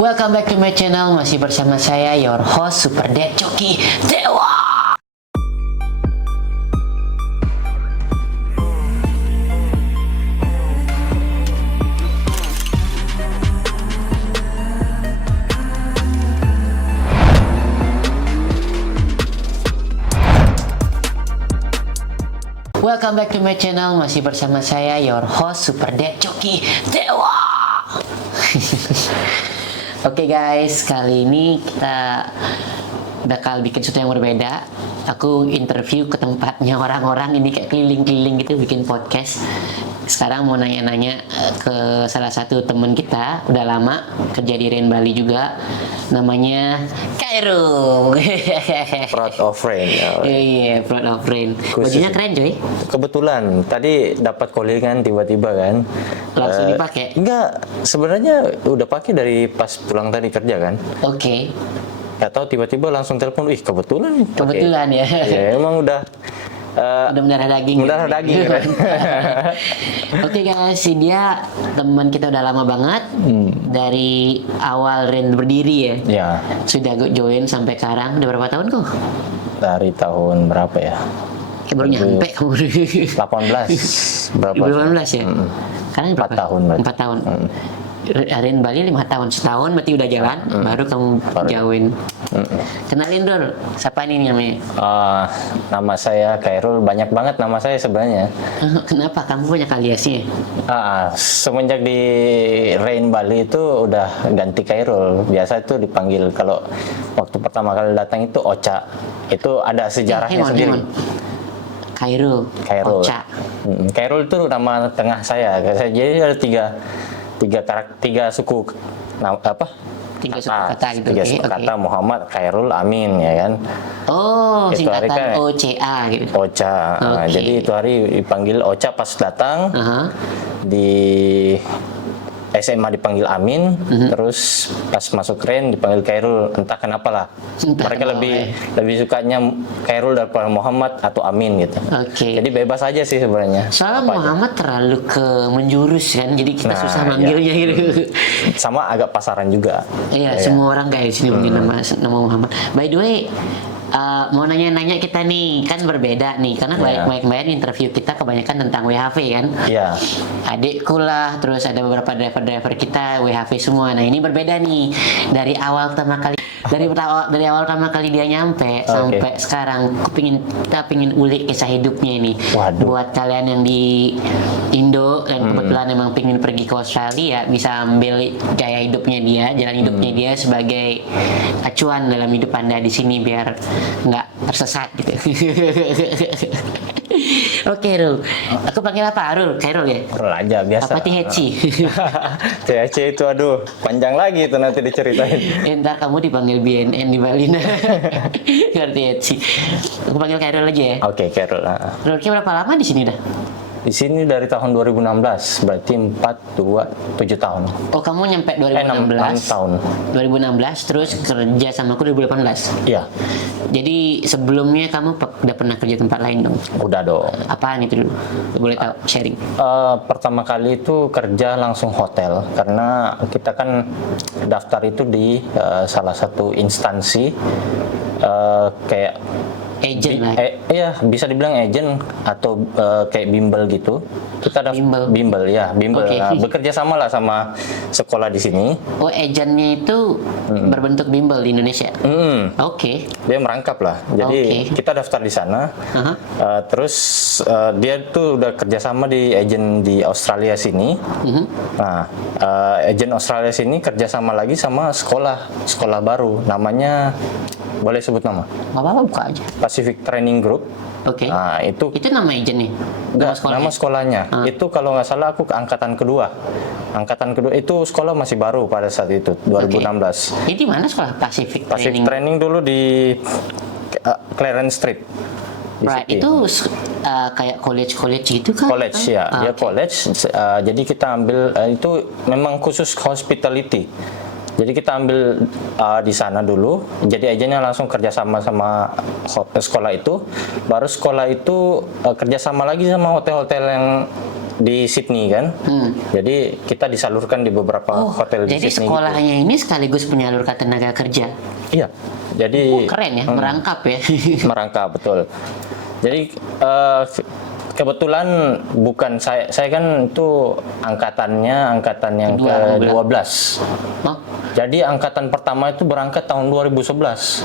Welcome back to my channel. Masih bersama saya, your host Super Dad Coki Dewa. Welcome back to my channel. Masih bersama saya, your host Super Dad Coki Dewa. Oke guys, kali ini kita bakal bikin sesuatu yang berbeda. Aku interview ke tempatnya orang-orang, ini kayak keliling-keliling gitu bikin podcast. Sekarang mau nanya-nanya ke salah satu temen kita, udah lama kerja di Rain Bali juga, namanya Khairul. Proud of Rain. Iya, Proud of Rain. Bajunya keren cuy. Kebetulan tadi dapat callingan tiba-tiba kan. Langsung dipakai? Enggak, sebenarnya udah pakai dari pas pulang tadi kerja kan. Oke. Gak tahu tiba-tiba langsung telepon, kebetulan. Kebetulan ya. Ya emang udah. Udah mendarah daging. Mendarah daging. Kan? Oke guys, dia teman kita udah lama banget. Dari awal Rain berdiri ya. Ya. Sudah join sampai sekarang. Udah berapa tahun kok? Dari tahun berapa ya? Kayak baru nyampe kamu. 18. Berapa? 2018 ya? Sekarang berapa? 4 tahun berarti. 4 tahun. Rain Bali 5 tahun. Setahun berarti udah jalan. Baru kamu join. Kenalin dulu, siapa nih namanya? Nama saya Khairul, banyak banget nama saya sebenarnya. Kenapa? Kamu banyak aliasnya? Semenjak di Rain Bali itu udah ganti Khairul. Biasa itu dipanggil, kalau waktu pertama kali datang itu Ocha. Itu ada sejarahnya sendiri. Khairul. Ocha. Khairul itu nama tengah saya. Jadi ada tiga suku. Tiga suku kata gitu. Tiga suku kata, Muhammad, Khairul, Amin, ya kan. Oh, itu singkatan OCA gitu. Ocha. Jadi itu hari dipanggil Ocha pas datang. Di SMA dipanggil Amin, terus pas masuk Rain dipanggil Khairul, entah kenapa lah. Mereka lebih sukanya Khairul daripada Muhammad atau Amin gitu. Jadi bebas aja sih sebenarnya. Soalnya Muhammad terlalu menjurus kan, jadi kita susah manggilnya gitu. Sama agak pasaran juga. Iya, semua orang kayak di sini punya nama Muhammad. By the way, mau nanya-nanya kita nih, kan berbeda nih, karena banyak interview kita kebanyakan tentang WHV kan. Iya. Adikku lah, terus ada beberapa driver kita WHV semua. Nah ini berbeda nih, dari awal pertama kali dia nyampe sampai sekarang. Kita pingin ulik kisah hidupnya ini. Buat kalian yang di Indo dan kebetulan emang pingin pergi ke Australia, bisa ambil gaya hidupnya dia, jalan hidupnya dia sebagai acuan dalam hidup Anda di sini biar nggak tersesat gitu. Oke, Rul. Aku panggil apa? Rul? Khairul ya? Rul aja, biasa. Apa THC? THC itu aduh, panjang lagi itu nanti diceritain. Ntar kamu dipanggil BNN di Bali. Ngerti THC. Aku panggil Khairul aja ya? Oke, Khairul. Rul, berapa lama di sini dah? Di sini dari tahun 2016, berarti 7 tahun. Oh, kamu nyampe 2016? 6 tahun. 2016, terus kerja sama aku 2018? Iya. Jadi sebelumnya kamu udah pernah kerja tempat lain dong? Udah dong. Apaan itu dulu? Boleh tahu sharing? Pertama kali itu kerja langsung hotel, karena kita kan daftar itu di salah satu instansi kayak agent lah. Iya, bisa dibilang agent atau kayak bimbel gitu. Kita ada bimbel. Nah, bekerja sama lah sama sekolah di sini. Oh, agentnya itu berbentuk bimbel di Indonesia. Dia merangkap lah. Jadi kita daftar di sana. Terus dia tuh udah kerja sama di agent di Australia sini. Nah, agent Australia sini kerja sama lagi sama sekolah baru. Namanya, boleh sebut nama? Nggak apa-apa, buka aja. Pacific Training Group. Nah, itu nama agentnya? Nama sekolahnya. Itu kalau nggak salah aku ke angkatan kedua. Angkatan kedua itu sekolah masih baru pada saat itu, 2016. Ini di mana sekolah Pacific Training dulu di Clarence Street. Itu kayak college gitu kan? College ya, dia college. Jadi kita ambil itu memang khusus hospitality. Jadi kita ambil di sana dulu. Jadi agennya langsung kerjasama sama sekolah itu. Baru sekolah itu kerjasama lagi sama hotel-hotel yang di Sydney kan. Jadi kita disalurkan di beberapa hotel di jadi Sydney. sekolahnya ini sekaligus penyalurkan tenaga kerja. Iya. Jadi Keren ya, merangkap ya. merangkap betul. Jadi kebetulan bukan saya kan itu angkatan yang ke-12. Oh, Jadi angkatan pertama itu berangkat tahun 2011.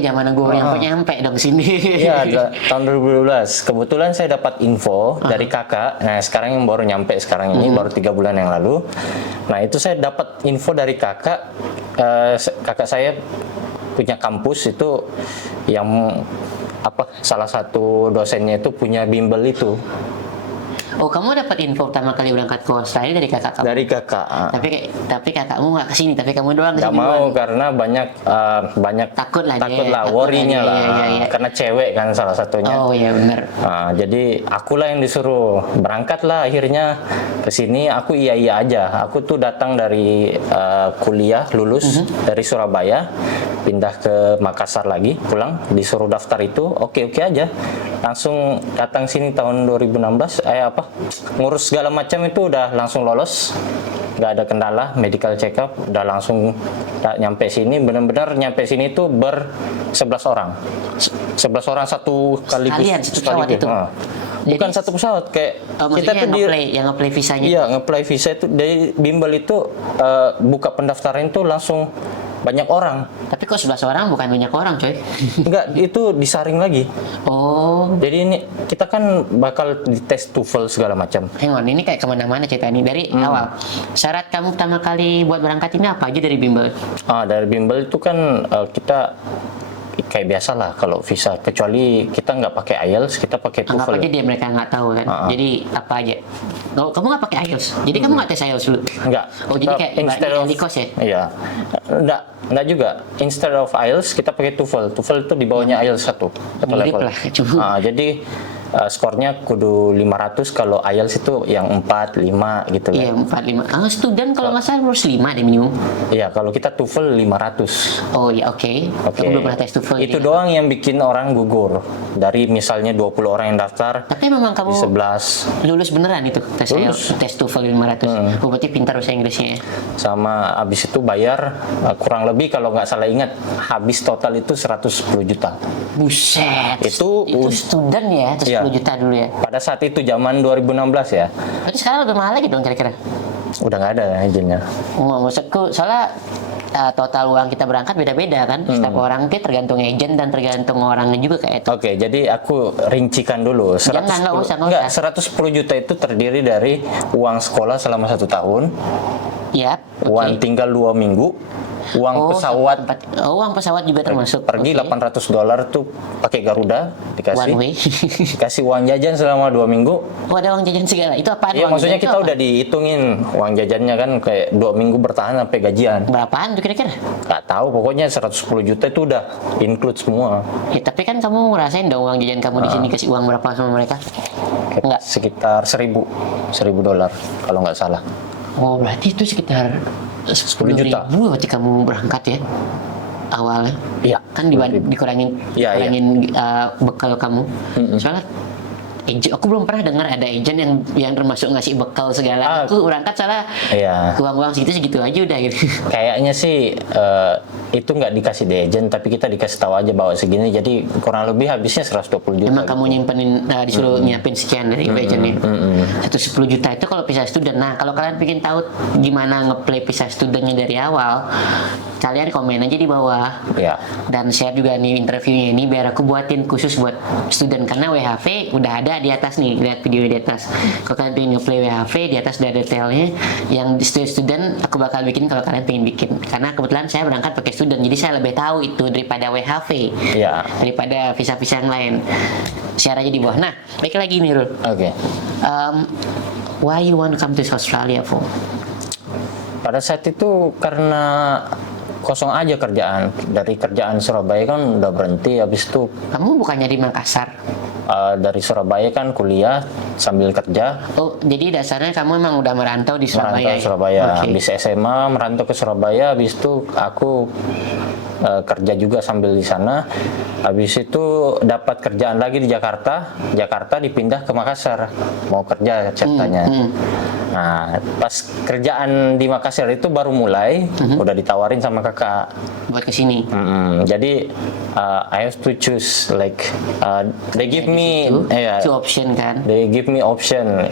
zaman gue nyampe dong sini. Iya, tahun 2012. Kebetulan saya dapat info dari kakak. Nah, sekarang yang baru nyampe sekarang ini baru 3 bulan yang lalu. Nah, itu saya dapat info dari kakak. Kakak saya punya kampus itu yang salah satu dosennya itu punya bimbel itu. Oh, kamu dapat info pertama kali berangkat ke Australia dari kakak kamu? Dari kakak. Tapi kakakmu nggak kesini, tapi kamu doang Nggak kesini mau duluan. karena banyak Takut lah dia. worry-nya lah. Iya. Karena cewek kan salah satunya. Oh iya benar. Nah, jadi akulah yang disuruh berangkat lah akhirnya ke sini. Aku iya aja. Aku tuh datang dari kuliah lulus dari Surabaya, pindah ke Makassar lagi, pulang disuruh daftar itu, oke aja. Langsung datang sini tahun 2016. Ngurus segala macam itu udah langsung lolos. Nggak ada kendala, medical check up udah langsung nyampe sini. Benar-benar nyampe sini tuh 11 orang. 11 orang satu kali Satu pesawat itu. Bukan Jadi, satu pesawat, kayak kita tuh yang nge-play visanya. Iya, nge-play visa itu dari bimbel itu buka pendaftaran itu langsung banyak orang. Tapi kok 11 orang bukan banyak orang, coy. Enggak, itu disaring lagi. Oh. Jadi ini kita kan bakal dites TOEFL segala macam. Hang on, ini kayak kemana-mana cerita ini dari awal. Syarat kamu pertama kali buat berangkat ini apa aja dari bimbel? Dari bimbel itu kan kita kayak biasa lah kalau visa, kecuali kita nggak pakai IELTS, kita pakai Anggap TOEFL. aja dia mereka nggak tahu kan. Jadi apa aja? Oh, kamu nggak pakai IELTS. Jadi kamu nggak tes IELTS dulu. Enggak. Oh, jadi kayak instead of Likos ya? Iya. Enggak juga. Instead of IELTS kita pakai TOEFL. TOEFL itu di bawahnya IELTS satu Mirip level. lah, cuma. Jadi skornya kudu 500, kalau IELTS itu yang 4, 5 gitu kan. Iya, 4, 5. Student kalau nggak salah harus 5 deh minimum. Iya, kalau kita TOEFL 500. Oh iya, oke. Aku belum pernah tes TOEFL. Itu jadi. doang yang bikin orang gugur. Dari misalnya 20 orang yang daftar, Tapi memang kamu di 11 lulus beneran itu tes IELTS, tes TOEFL 500. Oh, berarti pintar bahasa Inggrisnya ya. sama habis itu bayar kurang lebih kalau nggak salah ingat habis total itu 110 juta. Buset. Itu student ya, itu 10 Iya. juta dulu ya. Pada saat itu zaman 2016 ya. Berarti sekarang lebih mahal lagi dong kira-kira. Udah nggak ada izinnya. Maksudku soalnya total uang kita berangkat beda-beda kan. Setiap orang itu tergantung agent dan tergantung orangnya juga kayak itu. Oke, jadi aku rincikan dulu. Jangan, nggak usah. 110 juta itu terdiri dari uang sekolah selama 1 tahun, Yap. uang tinggal 2 minggu, uang pesawat. Uang pesawat juga termasuk. Pergi $800 tuh pakai Garuda, dikasih. One way. Dikasih uang jajan selama 2 minggu. Oh, ada uang jajan segala. Itu apa? Iya, maksudnya kita udah dihitungin uang jajannya kan kayak 2 minggu bertahan sampai gajian. Berapaan tuh kira-kira? Nggak tahu, pokoknya 110 juta itu udah include semua. Ya, tapi kan kamu ngerasain dong uang jajan kamu di sini kasih uang berapa sama mereka? Enggak. Sekitar $1.000 kalau nggak salah. Oh, berarti itu sekitar 10 juta. ribu berarti kamu berangkat ya awalnya. Iya. Kan dikurangin Iya, bekal kamu. Soalnya aku belum pernah dengar ada agent yang termasuk ngasih bekal segala. Aku berangkat salah. Iya. Uang segitu aja udah gitu. Kayaknya sih itu nggak dikasih di agent, tapi kita dikasih tahu aja bawa segini, jadi kurang lebih habisnya 120 juta. Emang kamu nyimpenin disuruh nyiapin sekian dari agentnya. 110 juta itu kalau visa student. Nah, kalau kalian pengen tahu gimana ngeplay visa studentnya dari awal, kalian komen aja di bawah. Iya. Dan share juga nih interviewnya ini biar aku buatin khusus buat student, karena WHV udah ada di atas nih, lihat video di atas. Kalau kalian pengen ngeplay WHV, di atas udah detailnya. Yang di student aku bakal bikin kalau kalian pengen bikin, karena kebetulan saya berangkat pakai student, jadi saya lebih tahu itu daripada WHV. Iya. Daripada visa-visa yang lain. Share aja di bawah. Nah, baik lagi nih Rul. Oke. Why you want to come to Australia for? Pada saat itu karena kosong aja kerjaan. Dari kerjaan Surabaya kan udah berhenti, habis itu Kamu bukannya di Makassar? dari Surabaya kan kuliah sambil kerja. Oh, jadi dasarnya kamu emang udah merantau di Surabaya? Merantau Surabaya. Oke. Habis SMA merantau ke Surabaya, habis itu aku kerja juga sambil di sana. Habis itu dapat kerjaan lagi di Jakarta. Jakarta dipindah ke Makassar, mau kerja ceritanya. Nah, pas kerjaan di Makassar itu baru mulai, udah ditawarin sama kakak buat kesini. Jadi I have to choose, like they give me two option kan. They give me option.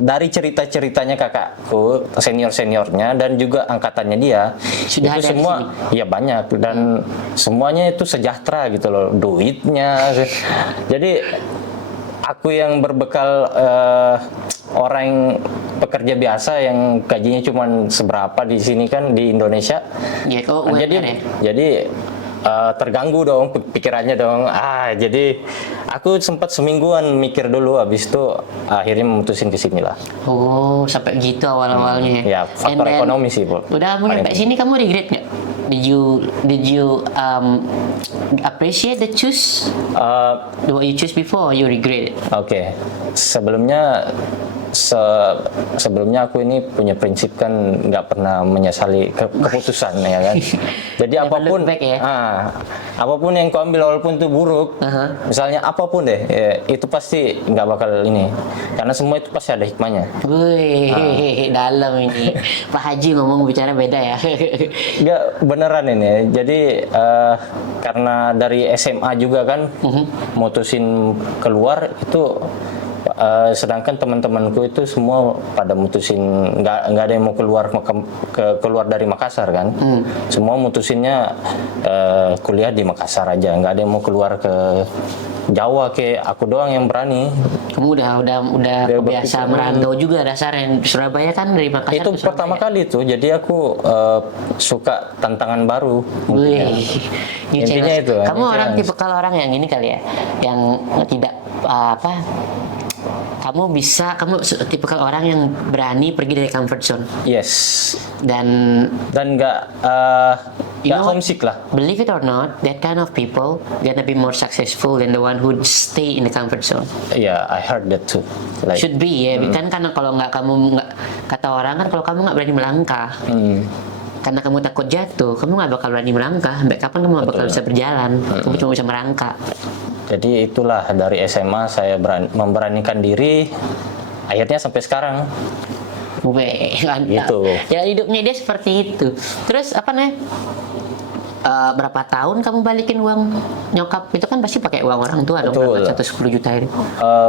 Dari cerita-ceritanya kakakku, senior-seniornya dan juga angkatannya dia, sudah itu ada semua ya banyak dan semuanya itu sejahtera gitu loh, duitnya. Jadi aku yang berbekal orang yang pekerja biasa yang gajinya cuma seberapa di sini kan di Indonesia. Ya, jadi terganggu dong pikirannya dong. Jadi aku sempat semingguan mikir dulu, habis itu akhirnya memutusin ke sini lah. Oh, sampai gitu awal-awalnya. Ya, faktor ekonomi sih, Bu. Udah kamu sampai sini kamu regret nggak? Did you appreciate the choose? What you choose before, you regret it? Oke. Sebelumnya aku ini punya prinsip kan nggak pernah menyesali keputusan ya kan. Jadi apapun apapun yang kau ambil walaupun itu buruk, misalnya apapun deh, itu pasti nggak bakal ini, karena semua itu pasti ada hikmahnya. Wih, dalam ini Pak Haji ngomong bicara beda ya. Nggak beneran ini. Jadi karena dari SMA juga kan mutusin keluar itu. Sedangkan teman-temanku itu semua pada mutusin nggak ada yang mau keluar dari Makassar kan. Semua mutusinnya kuliah di Makassar aja, nggak ada yang mau keluar ke Jawa. Aku doang yang berani. Kamu udah biasa merantau juga dasarnya. Surabaya kan dari Makassar itu pertama kali tuh, jadi aku suka tantangan baru. Intinya itu. Kamu orang tipe kalau orang yang ini kali ya, yang tidak kamu tipe orang yang berani pergi dari comfort zone. Yes. Dan nggak homesick lah. Believe it or not, that kind of people gonna be more successful than the one who stay in the comfort zone. Yeah, I heard that too. Should be ya, kan karena kalau kamu nggak, kata orang kan kalau kamu nggak berani melangkah, karena kamu takut jatuh, kamu nggak bakal berani melangkah. Sampai kapan kamu nggak bakal bisa berjalan? Kamu cuma bisa merangkak. Jadi itulah dari SMA saya memberanikan diri, akhirnya sampai sekarang. Gitu. Ya hidupnya dia seperti itu. Terus apa nih? Berapa tahun kamu balikin uang nyokap? Itu kan pasti pakai uang orang tua dong, 110 juta itu.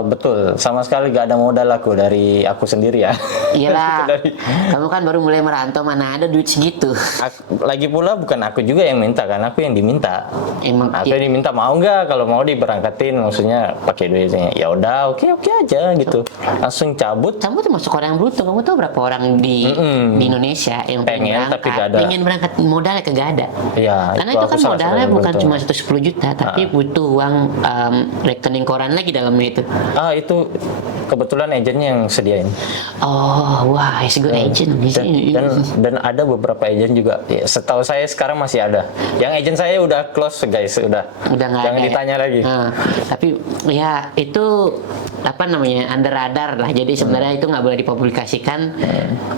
Betul, sama sekali gak ada modal aku dari aku sendiri ya. Iyalah, kamu kan baru mulai merantau, mana ada duit segitu. Lagi pula bukan aku juga yang minta kan, aku yang diminta. Aku yang diminta, mau nggak, kalau mau diberangkatin, maksudnya pakai duitnya. Ya udah, oke aja gitu. Langsung cabut. Kamu tuh masuk orang beruntung. Kamu tahu berapa orang di Indonesia yang pengen berangkat modalnya kagak ada. Iya. Karena itu kan modalnya bukan cuma 110 juta, tapi butuh uang rekening koran lagi dalamnya itu. Itu kebetulan agennya yang sediain. Oh, wah, it's a good agent. Dan ada beberapa agen juga. Ya, setahu saya sekarang masih ada. Yang agen saya udah close guys, udah nggak jangan ada, ditanya lagi. Tapi ya itu under radar lah. Jadi sebenarnya itu nggak boleh dipublikasikan.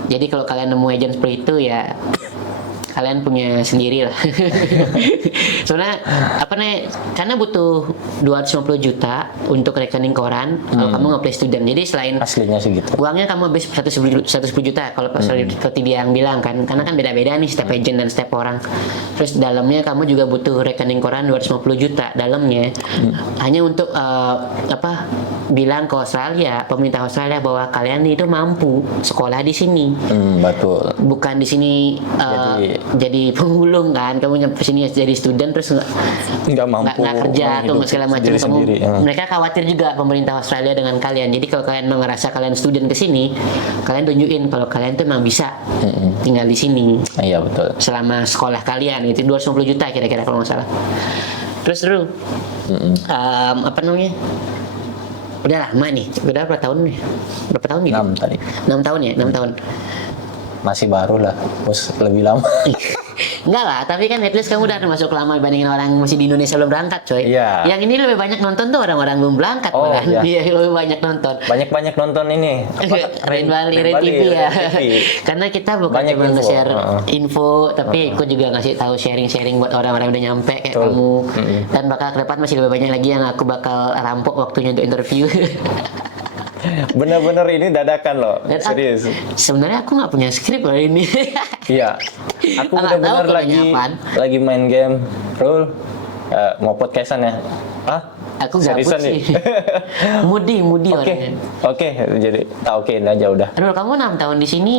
Jadi kalau kalian nemu agen seperti itu ya kalian punya sendiri lah. Soalnya karena butuh 250 juta untuk rekening koran kalau kamu nge-play student. Jadi selain aslinya segitu, uangnya kamu habis 110 juta kalau seperti dia yang bilang kan, karena kan beda-beda nih setiap agent dan setiap orang. Terus dalamnya kamu juga butuh rekening koran 250 juta dalamnya. Hanya untuk bilang ke Australia, pemerintah Australia bahwa kalian itu mampu sekolah di sini. Betul. Bukan di sini jadi penghulung kan, kamu nyampe sini jadi student terus nggak kerja atau segala macam. Mereka khawatir juga pemerintah Australia dengan kalian. Jadi kalau kalian ngerasa kalian student ke sini, kalian tunjukin kalau kalian tuh emang bisa tinggal di sini. Iya betul. Selama sekolah kalian itu 250 juta kira-kira kalau nggak salah. Terus udah lama nih, udah berapa tahun nih? Berapa tahun gitu? 6 tadi. 6 tahun ya, 6 tahun. Masih baru lah, bos, lebih lama. Enggak lah, tapi kan at least kamu udah masuk lama dibandingin orang masih di Indonesia belum berangkat, coy. Iya. Yang ini lebih banyak nonton tuh orang-orang belum berangkat Oh, malah. iya. Iya, lebih banyak nonton. Banyak-banyak nonton ini. Ren Bali, Ren TV ya. Karena kita bukan Banyak cuma info. nge-share info, tapi aku juga ngasih tahu sharing-sharing buat orang-orang yang udah nyampe kayak Betul. kamu. Dan bakal ke depan masih lebih banyak lagi yang aku bakal rampok waktunya untuk interview. Bener-bener ini dadakan loh, Dan serius. sebenarnya aku nggak punya skrip loh ini. Iya. Aku Nggak tahu bener-bener kodenya apaan. lagi main game. Rul, mau podcastan ya? Ah? Aku gabut Seriusan sih. nih? Mudi Oke, orangnya. oke. Jadi okein aja udah. Aduh, kamu 6 tahun di sini.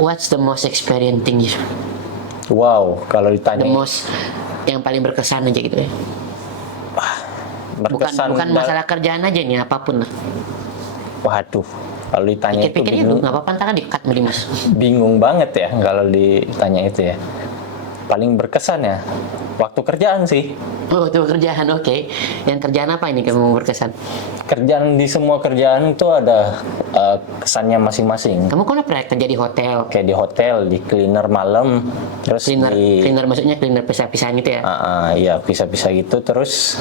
What's the most experiencing thing you? Wow, kalau The ditanya most yang paling berkesan aja gitu ya. berkesan. Bukan masalah kerjaan aja nih, apapun lah. Waduh, kalau ditanya itu Pikir-pikirnya dulu, nggak apa-apa, ntar kan di-cut sama Dimas. bingung banget ya kalau ditanya itu ya. Paling berkesan ya, waktu kerjaan sih. Oh, itu kerjaan, oke. Yang kerjaan apa ini kamu berkesan? Kerjaan di semua kerjaan itu ada kesannya masing-masing. Kamu kan pernah kerja di hotel. Kayak di hotel, di cleaner malam, terus Cleaner maksudnya cleaner pisah-pisahan gitu ya? iya pisah-pisah gitu, terus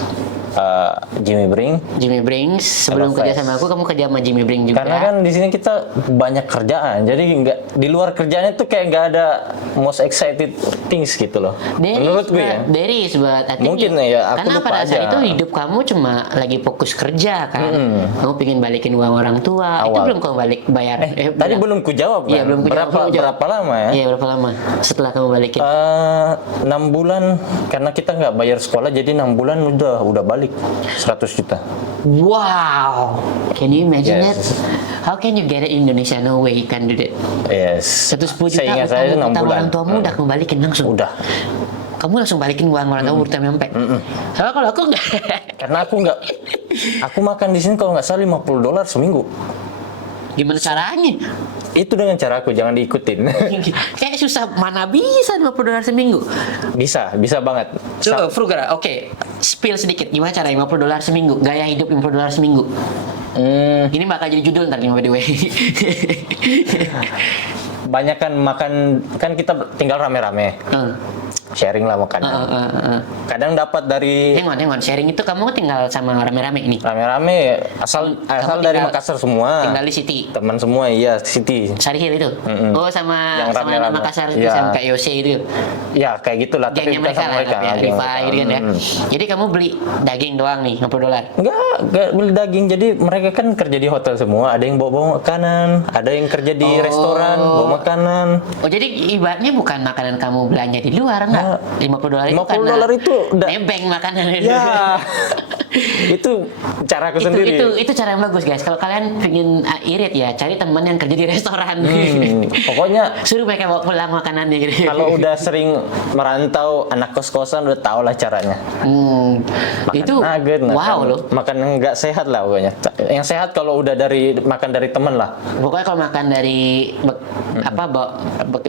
Jimmy Bring. Jimmy Brings, sebelum Hello kerja Fresh. sama aku, kamu kerja sama Jimmy Bring juga. Karena kan di sini kita banyak kerjaan, jadi nggak di luar kerjaan itu kayak nggak ada most excited things gitu loh. Menurut gue ya. There is, but I think Mungkin ya, aku karena lupa pada saat aja. itu hidup kamu cuma lagi fokus kerja kan. Kamu pengen balikin uang orang tua, itu Awal. belum kamu balik bayar. Tadi belum kujawab kan? Iya, belum kujawab, belum kujawab. Berapa lama ya? Iya, berapa lama setelah kamu balikin? 6 bulan karena kita nggak bayar sekolah, jadi 6 bulan udah balik 100 juta. Wow, can you imagine Yes. that? How can you get it in Indonesia? No way you can do that. Yes. 110 juta Seingat saya 6 utang bulan. orang tuamu udah kamu balikin langsung. Udah. Kamu langsung balikin uang orang kamu udah nyampe. Soalnya kalau aku enggak. Karena aku makan di sini kalau nggak salah $50 seminggu. Gimana caranya? Itu dengan cara aku, jangan diikutin. Kayak susah, mana bisa $50 seminggu? bisa banget. Coba frugal, oke. Spill sedikit, gimana cara $50 seminggu? Gaya hidup $50 seminggu. Ini bakal jadi judul ntar nih, by the way. Banyak kan makan, kan kita tinggal rame-rame. Sharing lah makan. Kadang dapat dari Hang on, sharing itu kamu tinggal sama rame-rame ini? rame-rame asal dari Makassar semua. Tinggal di City? Teman semua, iya, City. Sarihil itu? Oh, sama Yang rame-rame. Makassar, Iya. sama kayak Yose itu? Ya kayak gitulah, tapi Gengnya bukan mereka sama lah, mereka. tapi ya, geng Riva mereka. gitu kan ya. Jadi kamu beli daging doang nih, $50? Enggak beli daging. Jadi mereka kan kerja di hotel semua. Ada yang bawa makanan, ada yang kerja di restoran bawa makanan. Oh, jadi ibaratnya bukan makanan kamu belanja di luar, enggak? $50 itu $50 itu udah nebeng makanan. ya. Itu caraku sendiri. Itu cara yang bagus, guys. Kalau kalian pengen irit ya, cari teman yang kerja di restoran. Pokoknya Suruh mereka bawa pulang makanannya gitu. kalau udah sering merantau, anak kos-kosan udah tau lah caranya. Makan Itu nugget, wow loh. makan yang nggak sehat lah pokoknya. Yang sehat kalau udah makan dari temen lah. Pokoknya kalau makan dari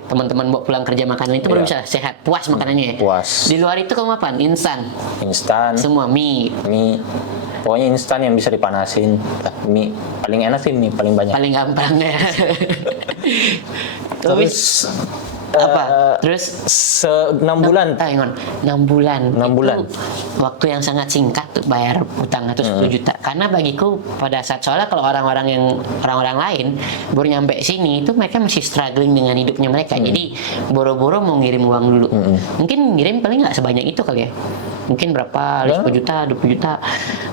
teman-teman bawa pulang kerja makanan itu baru bisa sehat, puas makanannya ya. Puas. Di luar itu kamu apaan? Instan. Instan, Semua mie. pokoknya instan yang bisa dipanasin. Mie paling enak sih, mie paling banyak. Paling gampang ya. Terus apa? Terus 6 bulan. hang on. 6 bulan. 6 bulan. Itu waktu yang sangat singkat tuh bayar utang atau 10 juta. Karena bagiku pada saat soalnya kalau orang-orang lain baru nyampe sini itu mereka masih struggling dengan hidupnya mereka. Jadi boro-boro mau ngirim uang dulu. Mungkin ngirim paling nggak sebanyak itu kali ya. Mungkin berapa? 10 juta, 20 juta.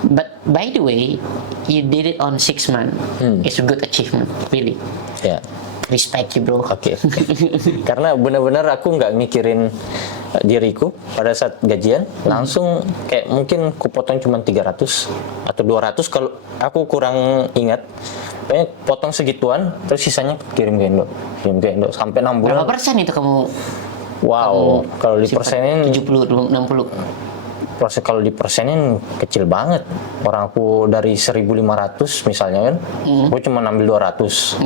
But by the way, you did it on 6 months. It's a good achievement, really. Ya. Respect you, bro. Oke. Karena benar-benar aku nggak mikirin diriku pada saat gajian, langsung kayak mungkin kupotong cuma 300 atau 200 kalau aku kurang ingat. Pokoknya potong segituan, terus sisanya kirim ke Indo sampai 6 bulan. Berapa persen itu kamu? Wow, kalau di simpan? persenin 70, 60. kalau di persenin kecil banget. Orang aku dari 1.500 misalnya kan, aku cuma ambil 200.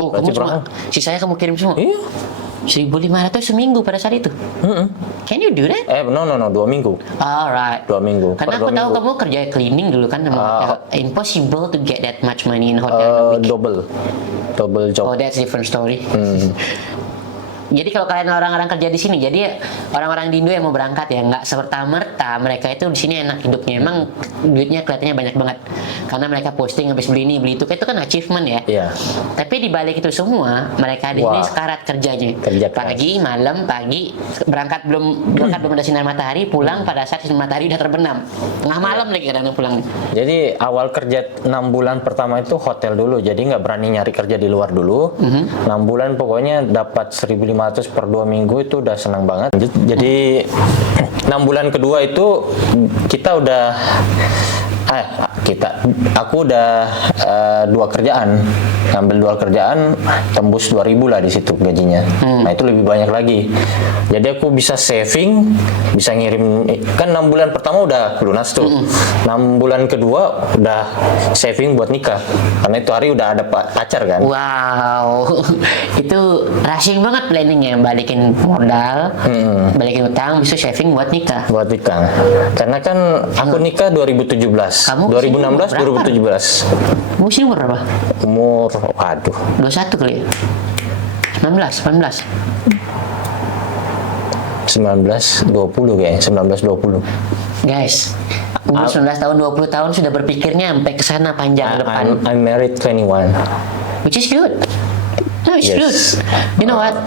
Oh, Berarti kamu cuma berapa? sisanya kamu kirim semua? Iya. 1.500 seminggu pada saat itu. Can you do that? No, 2 minggu. Alright. 2 minggu. Karena Per aku 2 tahu minggu. kamu kerja cleaning dulu kan sama hotel. Impossible to get that much money in hotel in a week. Double job. Oh, that's different story. Jadi kalau kalian orang-orang kerja di sini, jadi orang-orang di Indo yang mau berangkat ya, nggak serta-merta mereka itu di sini enak hidupnya. Emang duitnya kelihatannya banyak banget. Karena mereka posting habis beli ini, beli itu kan achievement ya. Iya. Tapi di balik itu semua, mereka di sini sekarat kerjanya. Kerja keras. Pagi, malam, pagi, berangkat belum ada sinar matahari, pulang pada saat sinar matahari udah terbenam. Tengah malam lagi kadang pulang. Jadi awal kerja 6 bulan pertama itu hotel dulu, jadi nggak berani nyari kerja di luar dulu. 6 bulan pokoknya dapat 1.500 per 2 minggu itu udah senang banget. Jadi 6 bulan kedua itu kita udah aku udah 2 kerjaan, ngambil 2 kerjaan, tembus 2.000 lah di situ gajinya. Nah itu lebih banyak lagi. Jadi aku bisa saving, bisa ngirim, kan 6 bulan pertama udah lunas tuh. 6 bulan kedua udah saving buat nikah. Karena itu hari udah ada pacar kan. Wow, itu rushing banget planningnya, balikin modal, balikin utang, bisa saving buat nikah. Buat nikah. Karena kan aku nikah 2017. Kamu 2016, 2017. Kamu sih umur berapa? Umur, waduh. 21 kali ya? 19, 19-20 kayaknya, 19-20. Guys, umur 19 tahun, 20 tahun sudah berpikirnya sampai ke sana panjang ke depan. I'm married 21. Which is good. No, it's Yes. good. You know what?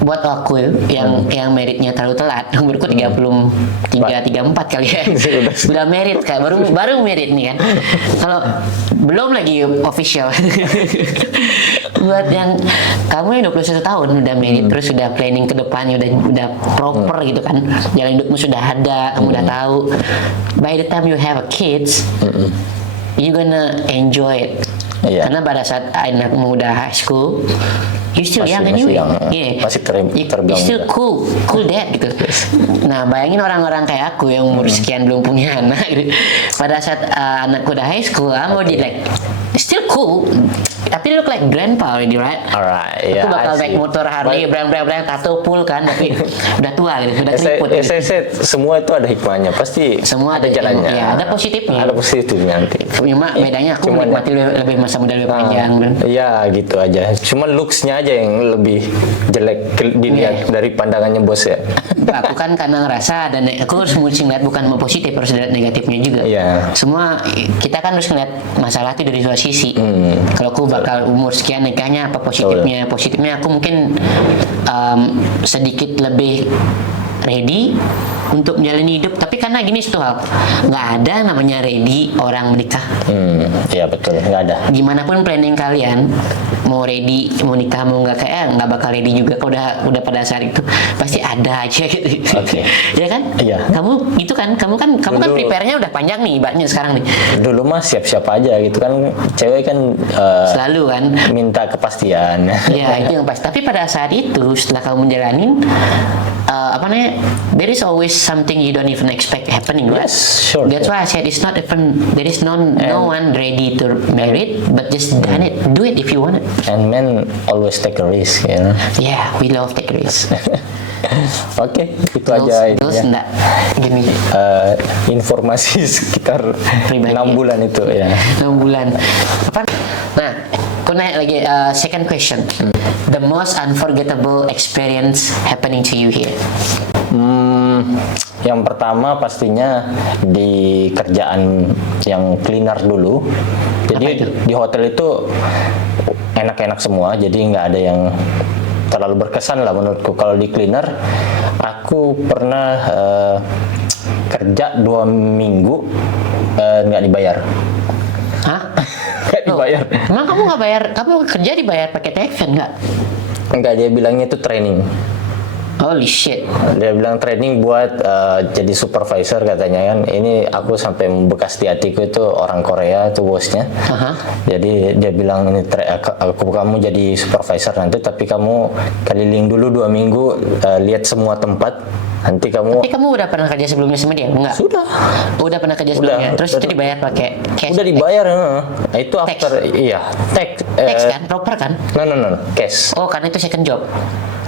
Buat aku yang meritnya terlalu telat, umurku 33, 34 kali ya. Udah merit kan, baru merit nih kan. Kalau belum lagi official. Buat yang kamu yang 21 tahun udah merit, terus sudah planning ke depannya udah proper gitu kan. Jalan hidupmu sudah ada, kamu udah tahu. By the time you have a kids, you gonna enjoy it. Iya. Karena pada saat anakmu udah high school, you still young anyway. Masih You still cool dad gitu. Nah, bayangin orang-orang kayak aku yang umur sekian belum punya anak gitu. Pada saat anakku udah high school, I'm already like still cool. Tapi look like grandpa already, right? Alright, Aku bakal naik motor Harley, brang, tato full kan, tapi udah tua gitu, udah keriput gitu. Saya semua itu ada hikmahnya, pasti Semua ada jalannya. Ya, ada positifnya. Ada positifnya nanti. Cuma bedanya aku menikmati lebih masa muda lebih panjang. Iya gitu aja. Cuma looks-nya aja yang lebih jelek dilihat dari pandangannya bos ya. Aku kan karena ngerasa dan aku harus ngeliat bukan positif, harus lihat negatifnya juga. Iya. Semua kita kan harus ngeliat masalah itu dari dua sisi. Kalau aku bakal umur sekian nikahnya apa positifnya? Positifnya aku mungkin sedikit lebih ready untuk menjalani hidup, tapi karena gini tuh hal, nggak ada namanya ready orang menikah. Iya betul, nggak ada. Gimana pun planning kalian mau ready, mau nikah mau nggak bakal ready juga. Kalau udah pada saat itu pasti ada aja gitu. Oke. Ya kan? Iya. Kamu kan prepare-nya udah panjang nih ibaratnya sekarang nih. Dulu mah siap-siap aja gitu kan, cewek kan Selalu kan. minta kepastian. Ya itu yang pasti. Tapi pada saat itu setelah kamu menjalanin there is always something you don't even expect happening, right? Yes, sure. That's why I said it's not even there is no one ready to marry, but just done it. Do it if you want it. And men always take a risk, you know. Yeah, we love take risk. Oke, itu aja Terus intinya. enggak gini Informasi sekitar Pribadi 6 bulan itu ya. 6 bulan. Nah, aku naik lagi second question. The most unforgettable experience happening to you here. Yang pertama pastinya di kerjaan yang cleaner dulu. Jadi Apa itu? di hotel itu enak-enak semua, jadi nggak ada yang terlalu berkesan lah menurutku. Kalau di cleaner, aku pernah kerja 2 minggu nggak dibayar. Hah? Nggak dibayar. Emang kamu nggak bayar? Kamu kerja dibayar pakai TXN nggak? Enggak, dia bilangnya itu training. Holy shit. Dia bilang training buat jadi supervisor katanya kan. Ini aku sampai membekas di hatiku, itu orang Korea itu bosnya. Jadi dia bilang ini kamu jadi supervisor nanti, tapi kamu keliling dulu 2 minggu, lihat semua tempat. Nanti kamu. Tapi kamu udah pernah kerja sebelumnya sama dia? Enggak. Sudah. Udah pernah kerja sebelumnya. Terus itu dibayar pakai cash. Udah dibayar. Itu after iya. Tax kan? Proper kan? No, cash. Oh, karena itu second job.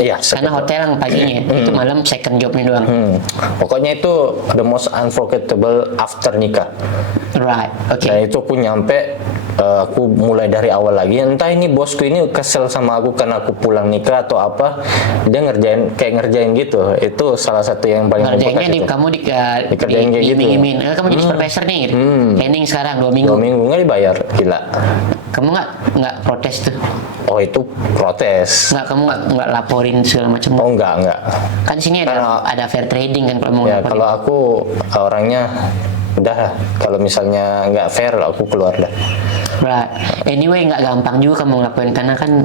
Iya, Karena hotel yang paginya, itu malam second jobnya doang. Pokoknya itu the most unforgettable after nikah. Right, oke. Dan itu aku nyampe, aku mulai dari awal lagi. Entah ini bosku ini kesel sama aku karena aku pulang nikah atau apa, dia ngerjain gitu. Itu salah satu yang paling Ngerjainnya membekas itu. kamu Dikerjain kayak gitu. diiming-iming. Kamu jadi supervisor nih, gitu. Training sekarang 2 minggu. 2 minggu nggak dibayar, gila. Kamu nggak protes tuh? Oh itu protes. Kamu nggak laporin segala macam? Oh enggak. Kan di sini ada fair trading kan kalau mau Ya laporin. kalau aku orangnya udah lah. Kalau misalnya nggak fair aku keluar dah. Right. Anyway, nggak gampang juga kamu ngelakuin karena kan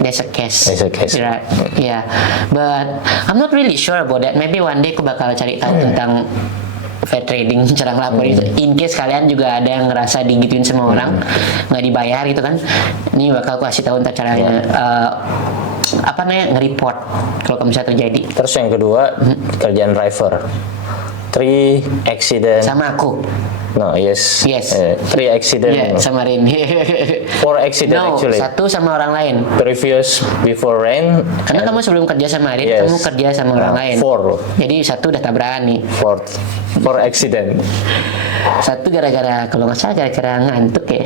there's a case. There's a case. Right. Yeah. But I'm not really sure about that. Maybe one day aku bakal cari tahu tentang fair trading, cara ngelaporin itu. In case kalian juga ada yang ngerasa digituin sama orang, nggak dibayar gitu kan. Ini bakal aku kasih tahu ntar caranya. Apa namanya, nge-report kalau kamu bisa terjadi. Terus yang kedua kerjaan driver. 3 accident. Sama aku. No, yes. 3 accident. Yeah, sama Rin. 4 accident No, actually. 1 sama orang lain. Previous before rain. Karena kamu sebelum kerja sama Rin, Yes. kamu kerja sama orang lain. 4. Jadi 1 udah tabrakan nih. 4 accident. 1 gara-gara, kalau nggak salah gara-gara ngantuk ya.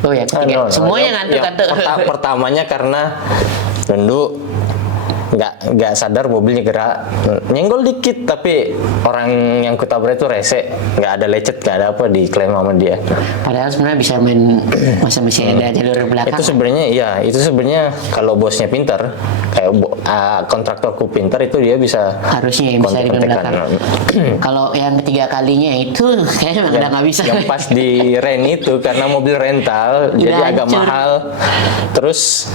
Oh ya, ketiga. Semuanya ngantuk kan tuh. Pertamanya karena Rendu nggak sadar mobilnya gerak, nyenggol dikit tapi orang yang kutabrak itu rese, nggak ada lecet, nggak ada apa, diklaim sama dia. Padahal sebenarnya bisa main masih ada jalur belakang. Itu sebenarnya kalau bosnya pintar, kayak kontraktorku pintar, itu dia bisa Harusnya yang bisa di kontak-kontakan. belakang. Kalau yang ketiga kalinya itu kayaknya memang udah nggak bisa. Yang pas di rent itu karena mobil rental jadi agak hancur. mahal. Terus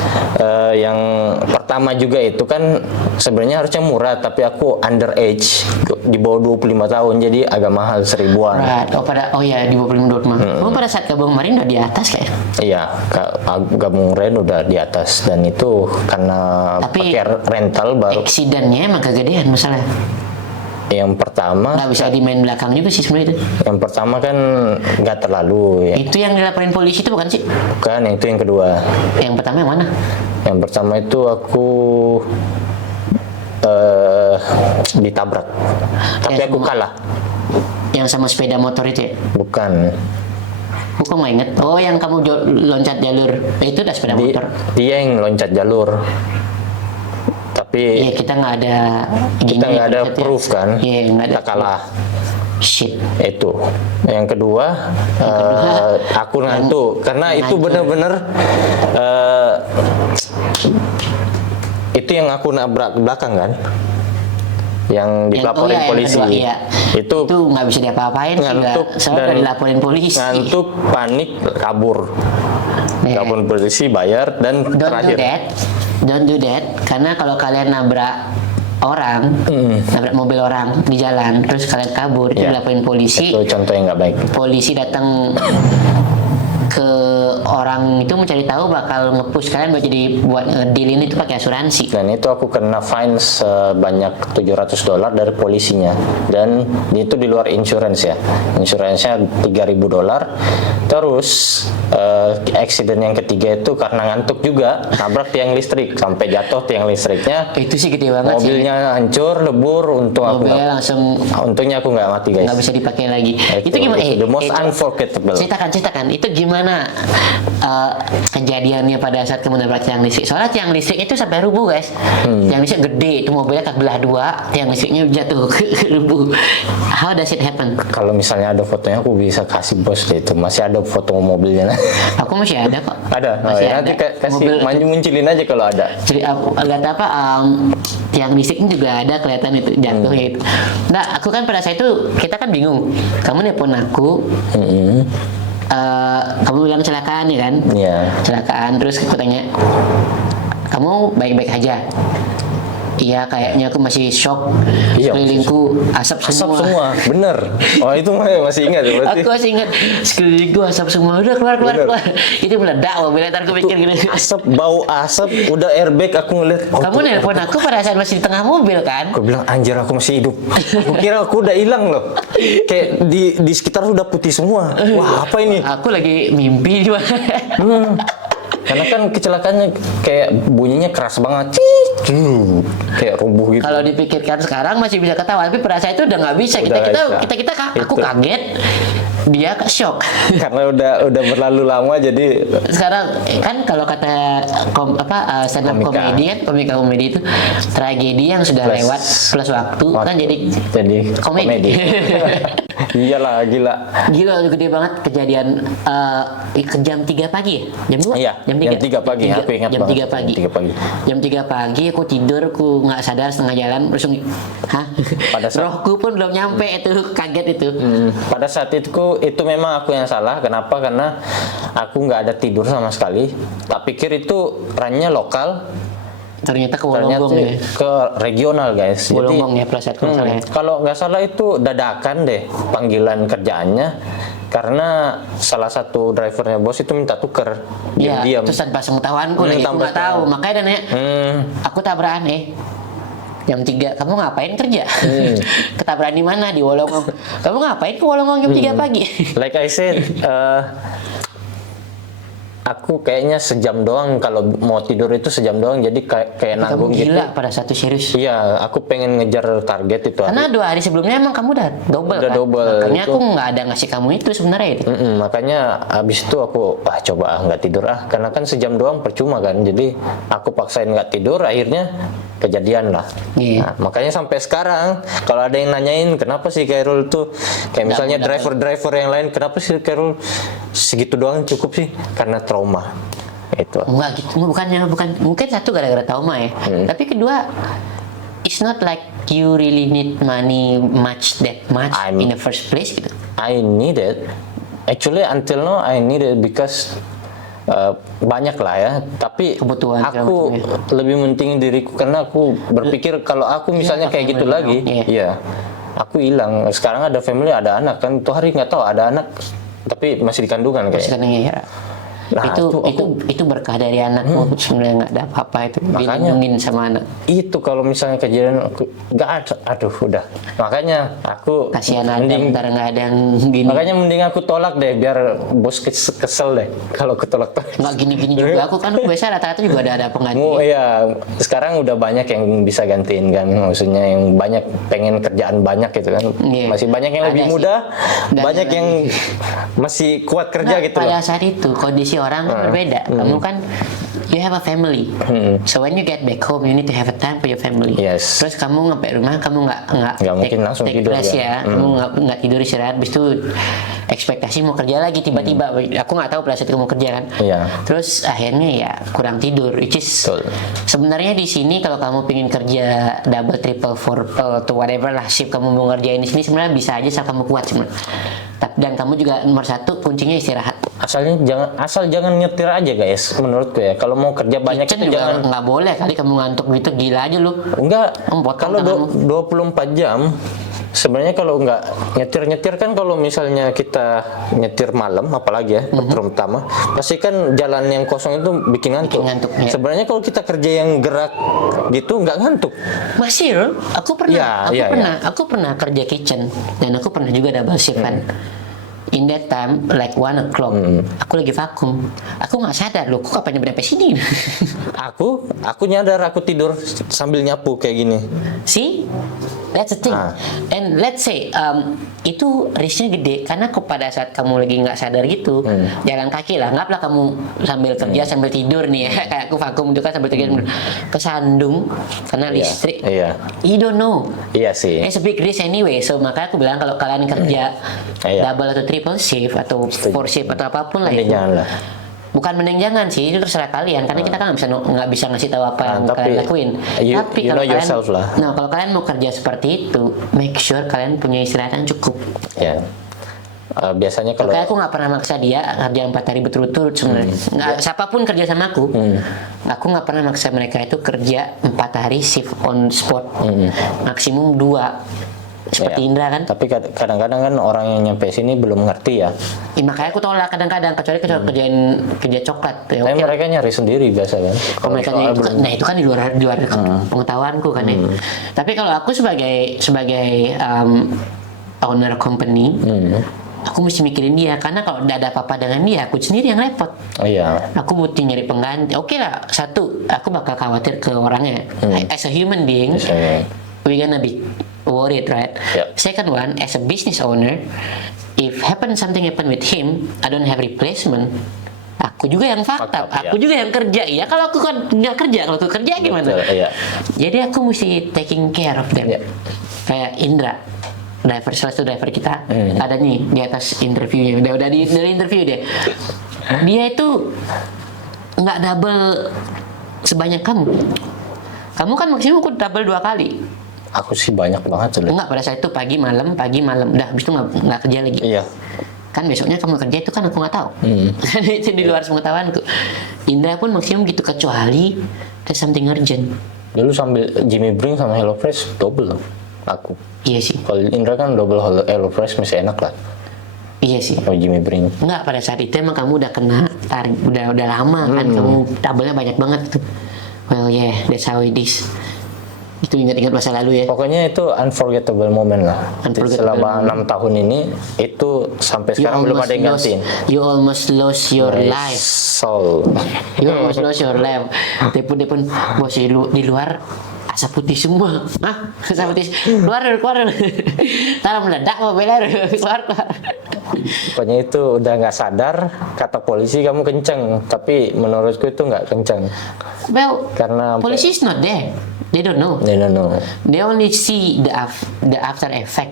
yang pertama juga itu kan sebenarnya harusnya murah, tapi aku underage, di bawah 25 tahun, jadi agak mahal, 1000-an. Right. Oh ya, di bawah 25. Kamu pada saat gabung kemarin udah di atas kayak? Iya, gabung rent udah di atas, dan itu karena Tapi pakai rental baru. Accident-nya emang kegedean masalah. Yang pertama, Nggak bisa di main belakang juga sih sebenarnya itu. yang pertama kan nggak terlalu ya. Itu yang dilaporin polisi itu bukan sih? Bukan, yang itu yang kedua. Yang pertama yang mana? Yang pertama itu aku ditabrak, tapi aku kalah. Yang sama sepeda motor itu ya? Bukan. Aku nggak inget. Oh, yang kamu loncat jalur. Itu udah sepeda motor. Dia yang loncat jalur. Tapi Iya, kita nggak ada. kita nggak ada proof kan. Iya, nggak ada. Kita kalah. Shit. Itu. Yang kedua, aku ngantuk karena itu benar-benar itu yang aku nabrak belakang kan, yang dilaporin polisi. Yang kedua, iya. Itu nggak bisa diapa-apain sih, ngantuk soalnya udah dilaporin polisi. ngantuk, panik, kabur. Iya. Kabur polisi, bayar, dan terakhir. Don't do that. Karena kalau kalian nabrak orang, nabrak mobil orang di jalan, terus kalian kabur, itu Iya. dilaporin polisi. Itu contoh yang nggak baik. Polisi datang ke orang itu mencari tahu, bakal nge-push kalian buat ngedealin itu pakai asuransi. Dan itu aku kena fine sebanyak $700 dari polisinya, dan itu di luar insurance ya. Insuransinya $3.000. Terus accident yang ketiga itu karena ngantuk juga, nabrak tiang listrik sampai jatuh tiang listriknya. Itu sih gede banget sih. Mobilnya hancur, lebur. Mobilnya langsung untungnya aku nggak mati guys. nggak bisa dipakai lagi. Itu gimana? The most unforgettable. Ceritakan. Itu gimana kejadiannya pada saat kamu nabrak tiang listrik? Soalnya tiang listrik itu sampai rubuh guys. Tiang listrik gede, itu mobilnya kebelah dua, tiang listriknya jatuh ke rubuh. How does it happen? Kalau misalnya ada fotonya aku bisa kasih bos deh itu. Masih ada foto mobilnya. Aku masih ada kok. Ada. Masih Nanti ada. kasih munculin aja kalau ada. Jadi lihat apa tiang listriknya juga ada kelihatan itu jatuh ya itu. Nah, aku kan pada saat itu kita kan bingung. Kamu nelpon aku. Kamu bilang kecelakaan ya kan? Iya. Kecelakaan, terus aku tanya, kamu baik-baik aja? Iya, kayaknya aku masih shock. Iya, Sekelilingku asap semua. Bener. Oh itu masih ingat berarti. Aku masih ingat, sekelilingku asap semua. Udah keluar. Itu meledak mobilnya, ntar aku pikir gini. Bau asap, udah airbag aku ngeliat. Kamu nelpon aku pada saat masih di tengah mobil kan? Aku bilang anjir aku masih hidup. Aku kira aku udah hilang loh. Kayak di sekitar udah putih semua. Wah apa ini? Aku lagi mimpi juga. Karena kan kecelakaannya kayak bunyinya keras banget, cih, kayak rubuh gitu. Kalau dipikirkan sekarang masih bisa ketawa, tapi pada saat itu udah nggak bisa. Aku kaget, dia shock. Karena udah berlalu lama, jadi Sekarang kan kalau kata stand up komedi kan, komika-komedi itu tragedi yang sudah lewat plus waktu kan jadi komedi. Iyalah, gila. Gila, gede banget kejadian ke jam 3 pagi ya? Jam 2? Iya, jam 3 pagi, aku ingat jam banget. 3 pagi. Jam 3 pagi aku tidur, aku nggak sadar setengah jalan langsung rohku pun belum nyampe itu, kaget itu. Pada saat itu memang aku yang salah. Kenapa? Karena aku nggak ada tidur sama sekali. Tak pikir itu runnya lokal. Ternyata ke Wolonggong ya. Ke regional, guys. Wolonggong ya, plus satu salah ya. Kalau nggak salah itu dadakan deh panggilan kerjaannya. Karena salah satu drivernya bos itu minta tuker. Iya, terus tanpa sepengetahuanku lagi, aku nggak tahu. Makanya dan aku tabrakan jam 3, kamu ngapain kerja? Ketabrakan di mana? Di Wolonggong. Kamu ngapain ke Wolonggong jam 3 pagi? Like I said, aku kayaknya sejam doang, kalau mau tidur itu sejam doang, jadi kayak nanggung gitu. Kamu gila pada satu serius. Iya, aku pengen ngejar target itu. Karena 2 hari sebelumnya emang kamu udah double kan? Makanya itu. Aku nggak ada ngasih kamu itu sebenarnya itu. Makanya abis itu aku coba nggak tidur karena kan sejam doang percuma kan, jadi aku paksain nggak tidur, akhirnya kejadian lah. Nah, makanya sampai sekarang kalau ada yang nanyain kenapa sih Khairul tuh kayak misalnya driver yang lain, kenapa sih Khairul segitu doang cukup sih, karena trauma itu. Enggak gitu, bukan mungkin satu gara-gara trauma ya, tapi kedua it's not like you really need money that much in the first place gitu. I need it actually until now, I need it because banyak lah ya, tapi kebutuhan aku lebih mentingin diriku, karena aku berpikir kalau aku misalnya kayak gitu lagi, aku hilang. Sekarang ada family, ada anak kan, tuh hari nggak tahu ada anak tapi masih di kandungan kayak. Nah, itu berkah dari anakmu, sebenarnya nggak ada apa-apa itu, dilindungin sama anak. Itu kalau misalnya kejadian aku nggak ada, aduh udah. Makanya aku kasihan mending ntar nggak ada yang gini. Makanya mending aku tolak deh, biar bos kesel deh kalau aku tolak. Nggak gini-gini juga aku kan biasa rata-rata juga ada pengganti. Iya, sekarang udah banyak yang bisa gantiin kan, maksudnya yang banyak pengen kerjaan banyak gitu kan. Masih banyak yang lebih muda, banyak yang masih kuat kerja gitu loh. Pada saat itu kondisi orang kan berbeda. Kamu kan you have a family, so when you get back home you need to have a time for your family. Terus kamu sampai rumah kamu nggak mungkin langsung tidur ya. Kamu nggak tidur istirahat, habis itu ekspektasi mau kerja lagi tiba-tiba. Aku nggak tahu pada saat itu mau kerja kan. Terus akhirnya ya kurang tidur, which is sebenarnya di sini kalau kamu pengen kerja double, triple, four, to whatever lah shift kamu mau ngerjain di sini, sebenarnya bisa aja asal kamu kuat sebenarnya. Dan kamu juga nomor 1 kuncinya istirahat. Asal jangan nyetir aja guys, menurutku ya. Kalau mau kerja banyak itu jangan. Nggak boleh kali kamu ngantuk gitu, gila aja lu. Enggak. Kalau 24 jam sebenarnya kalau nggak nyetir kan, kalau misalnya kita nyetir malam apalagi ya, terutama pasti kan jalan yang kosong itu bikin ngantuk. Sebenarnya kalau kita kerja yang gerak gitu nggak ngantuk. Masih, aku pernah kerja kitchen dan aku pernah juga double shift kan. In that time, like 1 o'clock, aku lagi vakum. Aku nggak sadar loh, kok kapan nyampe sini? aku nyadar, aku tidur sambil nyapu kayak gini. See? That's the thing. And let's say itu risknya gede karena pada saat kamu lagi nggak sadar gitu, jalan kaki lah, anggaplah kamu sambil kerja sambil tidur nih ya, kayak aku vakum itu kan sambil tidur, kesandung karena listrik. You don't know. Iya sih. It's a big risk anyway. So makanya aku bilang kalau kalian kerja double atau triple shift atau 4 shift atau apapun lah itu. Bukan mending jangan sih, itu terserah kalian karena kita kan nggak bisa ngasih tahu apa yang kalian lakuin. Tapi kalau kalian, kalau kalian mau kerja seperti itu, make sure kalian punya istirahat yang cukup. Biasanya kalau aku nggak pernah maksa dia kerja 4 hari berturut-turut sebenarnya. Siapapun kerja sama aku nggak pernah maksa mereka itu kerja 4 hari shift on spot, maksimum 2. Seperti Indra kan. Tapi kadang-kadang kan orang yang nyampe sini belum ngerti ya. Makanya aku tolak kadang-kadang, kecuali kerja coklat. Tapi mereka nyari sendiri biasa kan. Kalau mereka itu kan di luar pengetahuanku kan ya. Tapi kalau aku sebagai owner company, aku mesti mikirin dia, karena kalau tidak ada apa-apa dengan dia, aku sendiri yang repot. Oh iya. Aku butuh nyari pengganti. Oke lah, satu, aku bakal khawatir ke orangnya. As a human being, we gonna be worried, right? Yeah. Second one, as a business owner, if something happen with him, I don't have replacement. Aku juga yang fakta, aku juga yang kerja. Ya kalau aku kan nggak kerja, kalau aku kerja gimana? Betul, iya. Jadi aku mesti taking care of them. Kayak Indra, salah satu driver kita, ada nih di atas interviewnya, udah di interview dia. Dia itu nggak double sebanyak kamu. Kamu kan maksimum aku double 2 kali. Aku sih banyak banget sudah. Enggak, pada saat itu pagi malam, udah habis itu nggak kerja lagi. Iya. Kan besoknya kamu kerja itu kan aku nggak tahu. Itu di luar pengetahuanku. Indra pun maksimum gitu, kecuali there's something urgent. Dulu sambil Jimmy Bring sama HelloFresh double loh aku. Iya sih. Kalau Indra kan double HelloFresh masih enak lah. Iya sih. Kalau Jimmy Bring. Enggak, pada saat itu emang kamu udah kena tarik, udah lama kan, kamu double-nya banyak banget tuh. Well yeah, that's how it is. Itu ingat-ingat masa lalu ya. Pokoknya itu unforgettable moment lah. Selama 6 tahun ini itu sampai sekarang belum ada yang gantiin. You almost lost your life. Soul. You almost lost your life. Dia pun bos di luar asap putih semua. Hah? Asap putih. Keluar. Taruh meledak mobilnya, keluar. Pokoknya itu udah nggak sadar, kata polisi kamu kenceng, tapi menurutku itu nggak kenceng. Well, karena polisi is not there. They don't know. They don't know. They only see the after effect.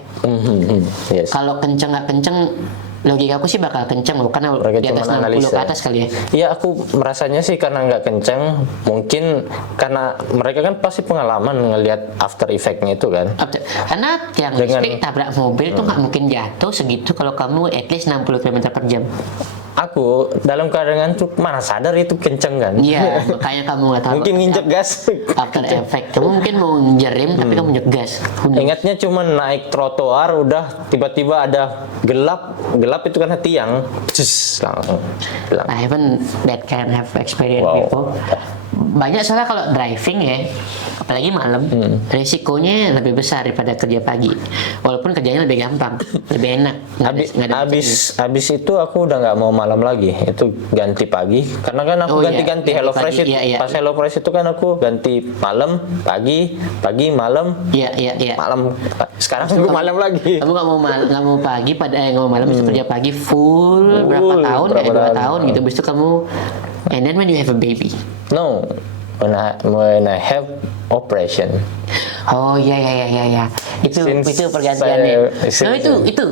Yes. Kalau kenceng nggak kenceng, logika aku sih bakal kenceng loh, karena mereka di atas 60 ke atas kali ya. Iya, aku merasanya sih karena nggak kenceng, mungkin karena mereka kan pasti pengalaman ngelihat after effect-nya itu kan. Karena yang listrik tabrak mobil tuh nggak mungkin jatuh segitu kalau kamu at least 60 km per jam. Aku dalam keadaan ngantuk mana sadar itu kenceng kan. Iya, makanya kamu nggak tahu. Mungkin nginjek gas. After effect, kamu mungkin mau ngerim tapi kamu nginjek gas. Ingatnya cuma naik trotoar udah tiba-tiba ada gelap itu kan tiang, langsung hilang. I haven't that kind of experience before. Banyak soalnya kalau driving ya, apalagi malam, resikonya lebih besar daripada kerja pagi. Walaupun kerjanya lebih gampang, lebih enak. Abis itu aku udah nggak mau malam lagi, itu ganti pagi. Karena kan aku ganti-ganti HelloFresh itu. Iya. Pas HelloFresh itu kan aku ganti malam, pagi, malam. Iya. Malam. Sekarang aku malam lagi. Kamu nggak mau pagi nggak mau malam, itu kerja pagi full berapa tahun? 2 tahun gitu. Habis itu kamu, and then when you have a baby. No, when I have operation. Oh iya. Itu pergantiannya. Itu.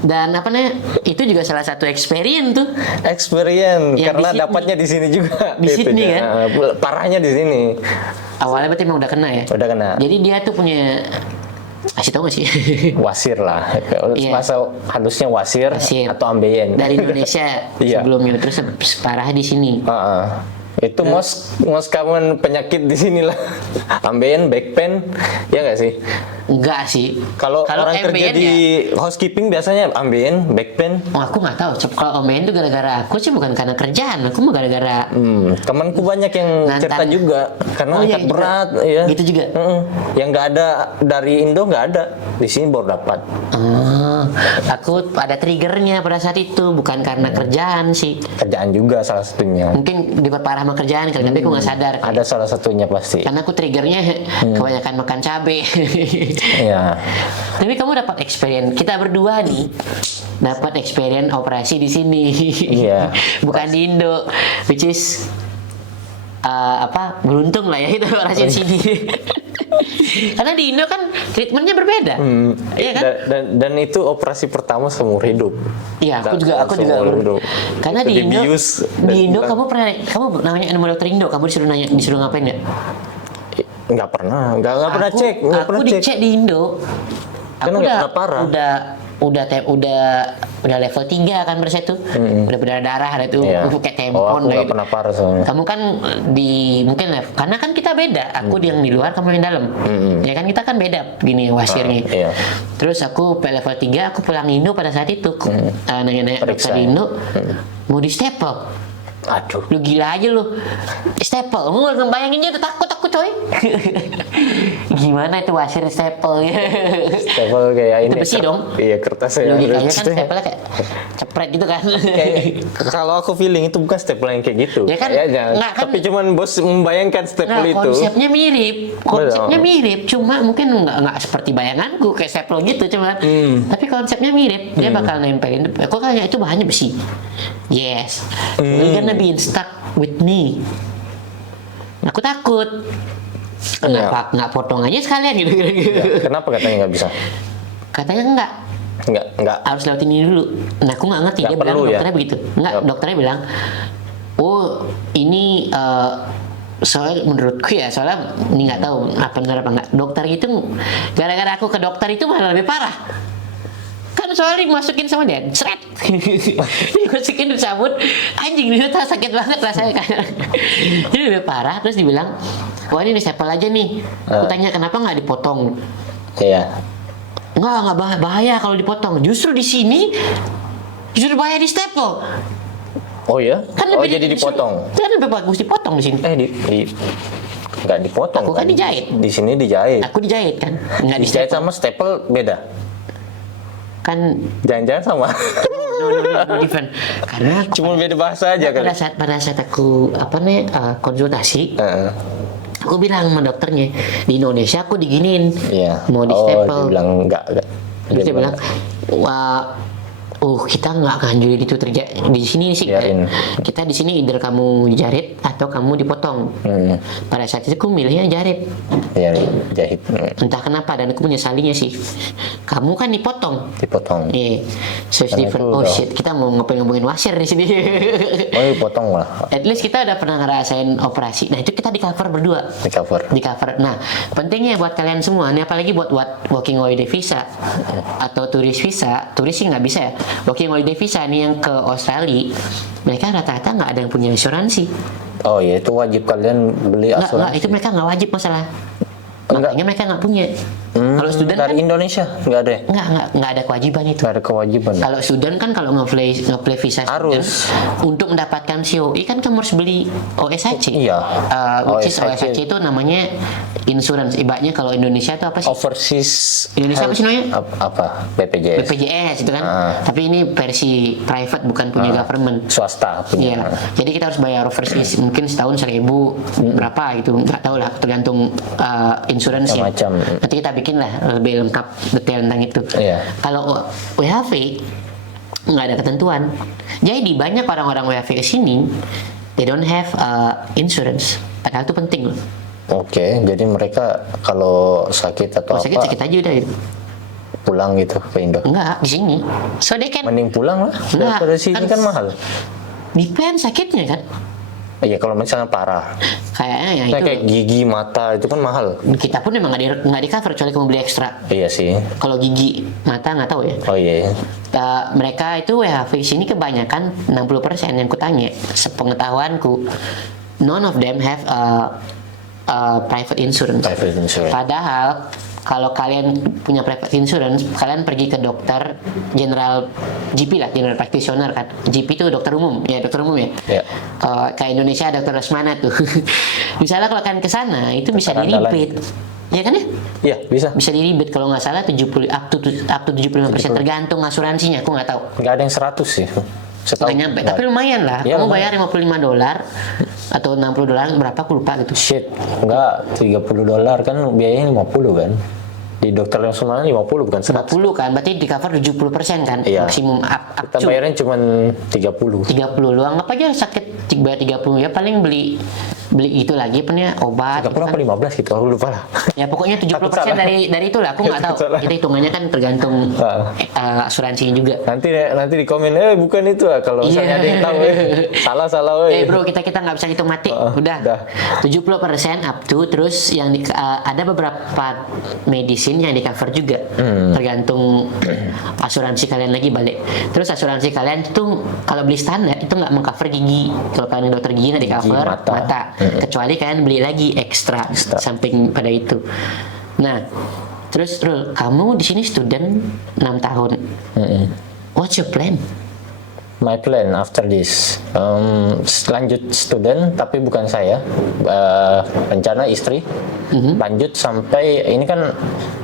Dan apa namanya? Itu juga salah satu experience tuh. Experience karena dapatnya di sini juga. Di Sydney kan? Parahnya di sini. Awalnya berarti emang udah kena ya? Udah kena. Jadi dia tuh punya, kasih tau gak sih? Wasir lah. Masa harusnya wasir atau ambeien. Dari Indonesia sebelumnya, terus parahnya di sini. Itu most common penyakit di sini lah. Ambeien, back pain, ya nggak sih? Enggak sih. Kalau orang kerja di housekeeping biasanya ambeien, back pain. Oh, aku nggak tahu. Kalau ambeien itu gara-gara aku sih, bukan karena kerjaan. Aku mah gara-gara. Temanku banyak yang cerita juga karena angkat berat, ya. Gitu juga. Yang nggak ada dari Indo nggak ada, di sini baru dapat. Aku ada triggernya pada saat itu, bukan karena kerjaan sih. Kerjaan juga salah satunya. Mungkin diperparah sama kerjaan kali, tapi aku nggak sadar. Ada salah satunya pasti. Karena aku triggernya kebanyakan makan cabai. Iya. Tapi kamu dapat experience, kita berdua nih dapat experience operasi di sini. Iya. Bukan di Indo, which is beruntung lah ya itu operasi di sini. Karena di Indo kan treatmentnya berbeda. Iya kan? Dan itu operasi pertama seumur hidup. Iya, aku juga karena di Indo kamu namanya dokter Indo, kamu disuruh ngapain nggak? Nggak pernah cek. Aku dicek di Indo. Aku udah level 3 kan pada saat itu. Udah berdarah ada tuh, kayak tempon nggak pernah parah soalnya. Kamu kan mungkin karena kan kita beda. Aku yang di luar, kamu yang dalam. Ya kan kita kan beda gini wasirnya. Terus aku level 3, aku pulang Indo pada saat itu. Nanya-nanya dokter di Indo, mau di stapel. Aduh, lu gila aja lu. Staple, lu bayanginnya udah takut coy. gimana itu wasir staple ya. Staple kayak Itu ini. besi dong. Iya, kertasnya. Logikanya kan staple kayak cepret gitu kan. Kalau aku feeling itu bukan staple yang kayak gitu. Ya kan, kayaknya. nggak kan- Tapi cuman bos membayangkan staple itu. Konsepnya mirip, cuma mungkin nggak seperti bayanganku kayak staple gitu cuma. Tapi konsepnya mirip, dia bakal nempelin. Aku tanya itu bahannya besi. Yes, we're gonna be stuck with me. Aku takut. Kenapa nggak potong aja sekalian gitu? Kenapa katanya nggak bisa? Katanya enggak. Nggak. Harus lewat ini dulu. Nah, aku nggak ngerti. Nggak Dia bilang perlu ya? dokternya begitu. Enggak, dokternya bilang, oh ini soalnya menurutku ya, soalnya ini nggak tahu apa benar apa enggak. Dokter itu gara-gara aku ke dokter itu malah lebih parah. Kan soalnya dimasukin sama dia, seret. Dimasukin di sabun, anjing itu sakit banget rasanya kan. Jadi lebih parah. Terus dibilang, wah ini staple aja nih. Aku tanya kenapa nggak dipotong? Iya. Nggak bahaya kalau dipotong. Justru di sini, justru bahaya di staple. Oh ya? Kan Oh lebih jadi dipotong. Kan lebih bagus dipotong di sini. Nggak dipotong. Aku kan dijahit. Di sini dijahit. Aku dijahit kan, nggak di Dijahit staple. sama staple beda. Kan Jangan-jangan sama. no different. Karena Cuma beda bahasa aja kan. pada saat aku konsultasi, aku bilang sama dokternya di Indonesia aku diginin, Iya. mau di Dia staple. bilang enggak. Terus dia bilang, wah, kita nggak nganjurin itu terjadi di sini sih. Biarin. Kita di sini either kamu jarit atau kamu dipotong. Pada saat itu aku milihnya jarit. Ya, jahit. Entah kenapa, dan aku menyesalinya sih. Kamu kan dipotong. Dipotong. Iya, so it's Karena different. itu Oh udah- shit, kita mau ngomongin wasir di sini. Oh, dipotong lah. At least kita udah pernah ngerasain operasi. Nah itu kita di cover berdua. Di cover. Di cover. Nah pentingnya buat kalian semua, nih apalagi buat working holiday visa atau turis visa. Turis sih nggak bisa ya. Working holiday visa nih yang ke Australia, mereka rata-rata nggak ada yang punya asuransi. Oh iya, itu wajib kalian beli Nggak, asuransi. itu mereka nggak wajib masalah. Enggak. Makanya mereka nggak punya. Kalau student dari kan Indonesia nggak ada. nggak ada kewajiban itu. Nggak ada kewajiban. Kalau student kan kalau nge-play visa student, Harus. untuk mendapatkan COI kan kamu harus beli OSHC. Iya. Which is OSHC. OSHC itu namanya insurance. Ibaratnya kalau Indonesia itu apa sih? Overseas. Indonesia apa sih namanya? Apa? BPJS. BPJS itu kan. Tapi ini versi private bukan punya government. Swasta punya. Iya. Jadi kita harus bayar overseas mungkin setahun 1.000 berapa gitu, nggak tahu lah, tergantung insurance ya. Macam-macam. Nanti kita bikin lah lebih lengkap detail tentang itu. Iya. Kalau WHV nggak ada ketentuan. Jadi banyak orang-orang WHV ke sini they don't have insurance. Padahal itu penting loh. Oke, jadi mereka kalau sakit atau Kalau apa sakit aja udah gitu. pulang gitu ke Indo. Enggak, di sini. So they can Mending pulang lah. Enggak, Daripada sini kan- kan mahal. depend sakitnya kan. Iya, kalau misalnya parah. Kayaknya ya Nah, itu. kayak gigi, mata itu kan mahal. Kita pun memang nggak di cover kecuali kamu beli ekstra. Iya sih. Kalau gigi, mata nggak tahu ya. Oh iya. Mereka itu WHV sini kebanyakan 60% yang kutanya, sepengetahuanku, none of them have private insurance. Private insurance. Padahal kalau kalian punya private insurance, kalian pergi ke dokter general GP lah, general practitioner kan. GP itu dokter umum ya. Iya. Kayak Indonesia dokter Resmana tuh. Misalnya kalau kalian ke sana itu bisa Dokter andalan. di-rebate. Ya kan ya? Iya, bisa. Bisa di-rebate kalau nggak salah 70 up to 75% tergantung asuransinya, aku nggak tahu. Nggak ada yang 100 sih. Setahu Nggak nyampe, nggak. tapi lumayan lah. Iya, Kamu lumayan. bayar $55 atau $60 berapa aku lupa gitu. Shit, enggak, $30 kan biayanya 50 kan. Di dokter yang semuanya 50 bukan 100. 50 kan, berarti di cover 70% kan, Iya. maksimum up Kita to bayarnya cuma 30. 30. Lu anggap aja sakit bayar 30 ya, paling beli itu lagi punya obat 30 gitu apa kan. 15 gitu, aku lupa lah. Ya pokoknya 70% salah. dari itu lah, aku nggak tahu. Salah. Kita hitungannya kan tergantung asuransinya juga. Nanti di komen, bukan itu lah. Kalau misalnya Iya. ada yang tahu, salah weh. Bro, kita nggak bisa hitung mati. Udah. 70% up to, terus yang ada beberapa medicine yang di cover juga. Tergantung asuransi kalian lagi balik. Terus asuransi kalian itu kalau beli standar itu nggak mengcover gigi. Kalau kalian dokter gigi nggak di cover mata. Kecuali kalian beli lagi ekstra. Samping pada itu. Nah, terus Rul, kamu di sini student 6 tahun. What's your plan? My plan after this, lanjut student tapi bukan saya, rencana istri, lanjut sampai ini kan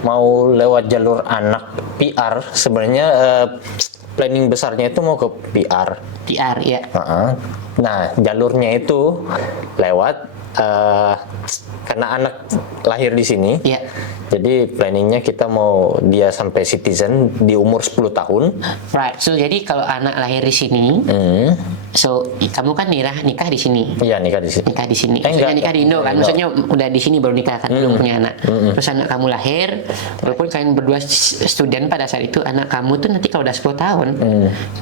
mau lewat jalur anak PR sebenarnya, planning besarnya itu mau ke PR. PR ya. Nah jalurnya itu lewat karena anak lahir di sini. Iya. Jadi planningnya kita mau dia sampai citizen di umur 10 tahun. Right. So jadi kalau anak lahir di sini, so kamu kan nikah di sini. Iya, nikah di sini. Nikah di sini. Enggak. Maksudnya nikah di Indo kan. Enggak. Maksudnya udah di sini baru nikah kan, belum punya anak. Terus anak kamu lahir, walaupun kalian berdua student pada saat itu, anak kamu tuh nanti kalau udah 10 tahun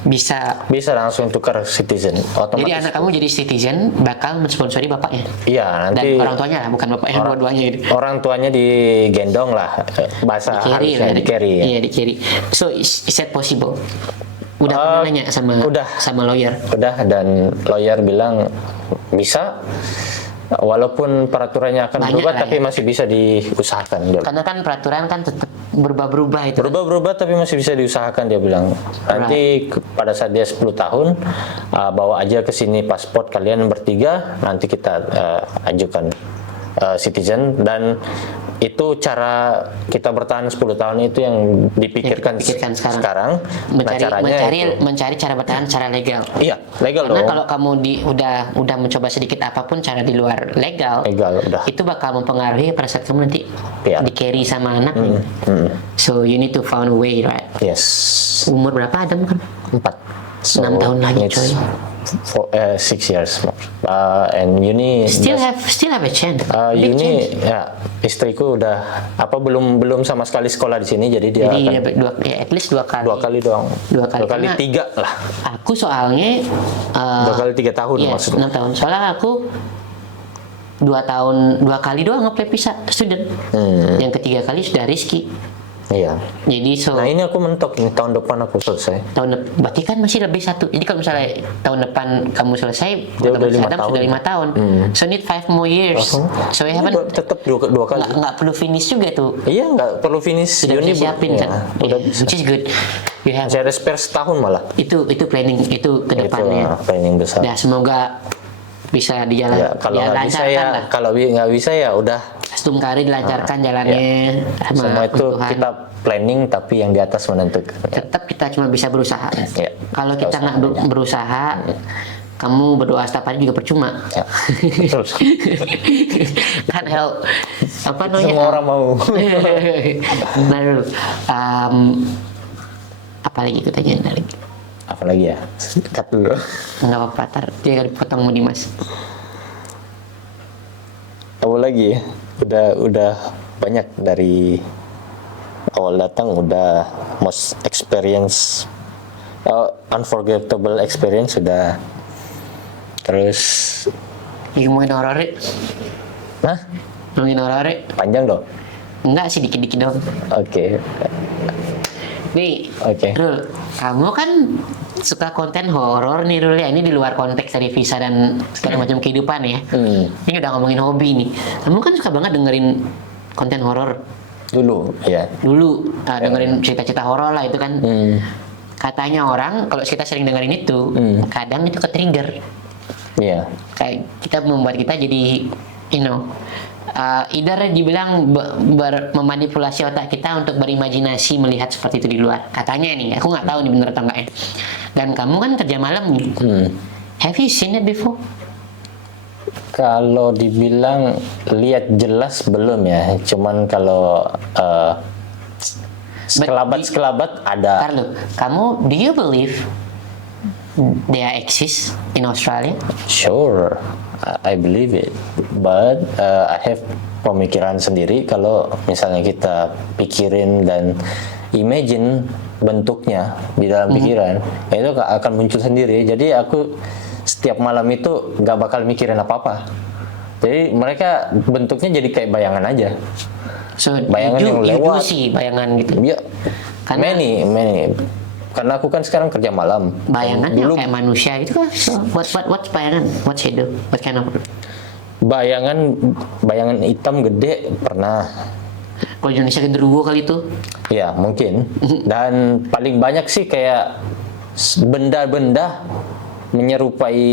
bisa langsung tukar citizen otomatis. jadi anak kamu jadi citizen bakal mensponsori bapaknya. Iya, nanti Dan orang tuanya lah, bukan bapaknya, dua-duanya gitu. orang tuanya digendong lah, bahasa Di-carry harusnya lah, di-carry ya. Iya, di-carry. So is that possible? Udah pernah nanya sama lawyer? Udah, dan lawyer bilang bisa, walaupun peraturannya akan Banyak berubah lah tapi ya. masih bisa diusahakan dia. Karena kan peraturan kan tetap berubah-berubah itu. Berubah tapi masih bisa diusahakan, dia bilang. Nanti pada saat dia 10 tahun, bawa aja ke sini paspor kalian bertiga, nanti kita ajukan citizen, dan itu cara kita bertahan 10 tahun itu yang dipikirkan sekarang. Mencari cara bertahan secara legal. Iya, legal. Karena dong. kalau kamu udah mencoba sedikit apapun cara di luar legal udah. itu bakal mempengaruhi pada saat kamu nanti Iya. di carry sama anak. So you need to find a way, right? Yes. Umur berapa Adam kan? 4. 6 tahun lagi, coy. 6 years more. And Yuni Still have a chance. Big Yuni chance. ya, istriku udah belum sama sekali sekolah di sini, jadi dia Jadi akan at least 2 kali. 2 kali doang. 2 kali. 2 kali Karena 3 lah. Aku soalnya 2 kali 3 tahun iya, maksudnya. 6 tahun. Soalnya aku 2 kali doang nge-play visa student. Yang ketiga kali sudah Rizky. Iya. Jadi Nah ini aku mentok, ini tahun depan aku selesai. berarti kan masih lebih 1. Jadi kalau misalnya tahun depan kamu selesai, Dia udah 5 Adam tahun. sudah 5 tahun. So need 5 more years. So you haven't Tetap 2 kali. nggak perlu finish juga tuh. Iya, nggak perlu finish. Sudah Yuni bisa siapin kan. Udah Yeah, bisa. which is good. You have Saya ada spare setahun malah. itu planning itu ke depannya. Itu planning besar. Ya semoga bisa dijalan Ya, kalau nggak bisa lancarkan ya, lah. kalau nggak bisa ya udah. Stumkari dilancarkan jalannya sama Semua itu Tuhan. kita planning, tapi yang di atas menentukan. Ya. Tetap kita cuma bisa berusaha. Ya. Kalau kita nggak berusaha, kamu berdoa setiap hari juga percuma. Ya. Betul. Kan help apa namanya? Semua orang mau. Nah dulu, apa lagi aku tanya lagi? Apa lagi ya? Cut dulu. Nggak apa-apa, tar dia potong mau Dimas. Apa lagi ya? Udah banyak dari awal datang, udah most experience, unforgettable experience sudah. Terus Ngomongin horor, nah ngomongin horor. panjang dong. Enggak sih, dikit-dikit dong. Oke. Nih, Oke. Rul, kamu kan suka konten horor nih Rul ya. Ini di luar konteks dari visa dan segala macam kehidupan ya. Ini udah ngomongin hobi nih. Kamu kan suka banget dengerin konten horor Dulu ya. dulu, dengerin cerita-cerita horor lah itu kan. Katanya orang kalau kita sering dengerin itu, kadang itu ke-trigger. Iya. Kayak kita membuat kita jadi, either dibilang memanipulasi otak kita untuk berimajinasi melihat seperti itu di luar. Katanya nih, aku nggak tahu nih bener atau enggak ya. Dan kamu kan kerja malam nih. Have you seen it before? Kalau dibilang lihat jelas belum ya. Cuman kalau sekelabat ada. Carlo, kamu do you believe they exist in Australia? Sure, I believe it. But I have pemikiran sendiri. Kalau misalnya kita pikirin dan imagine bentuknya di dalam pikiran, itu akan muncul sendiri. Jadi aku setiap malam itu nggak bakal mikirin apa-apa. Jadi mereka bentuknya jadi kayak bayangan aja. So Bayangan yang lewat. sih bayangan gitu. Ya, Karena- many. Karena aku kan sekarang kerja malam. Bayangannya Dulu kayak manusia gitu kan. So, what's bayangan? What shadow? What kind of? bayangan hitam gede pernah. Kalau di Indonesia genderuwo kali itu. Ya mungkin. Dan paling banyak sih kayak benda-benda menyerupai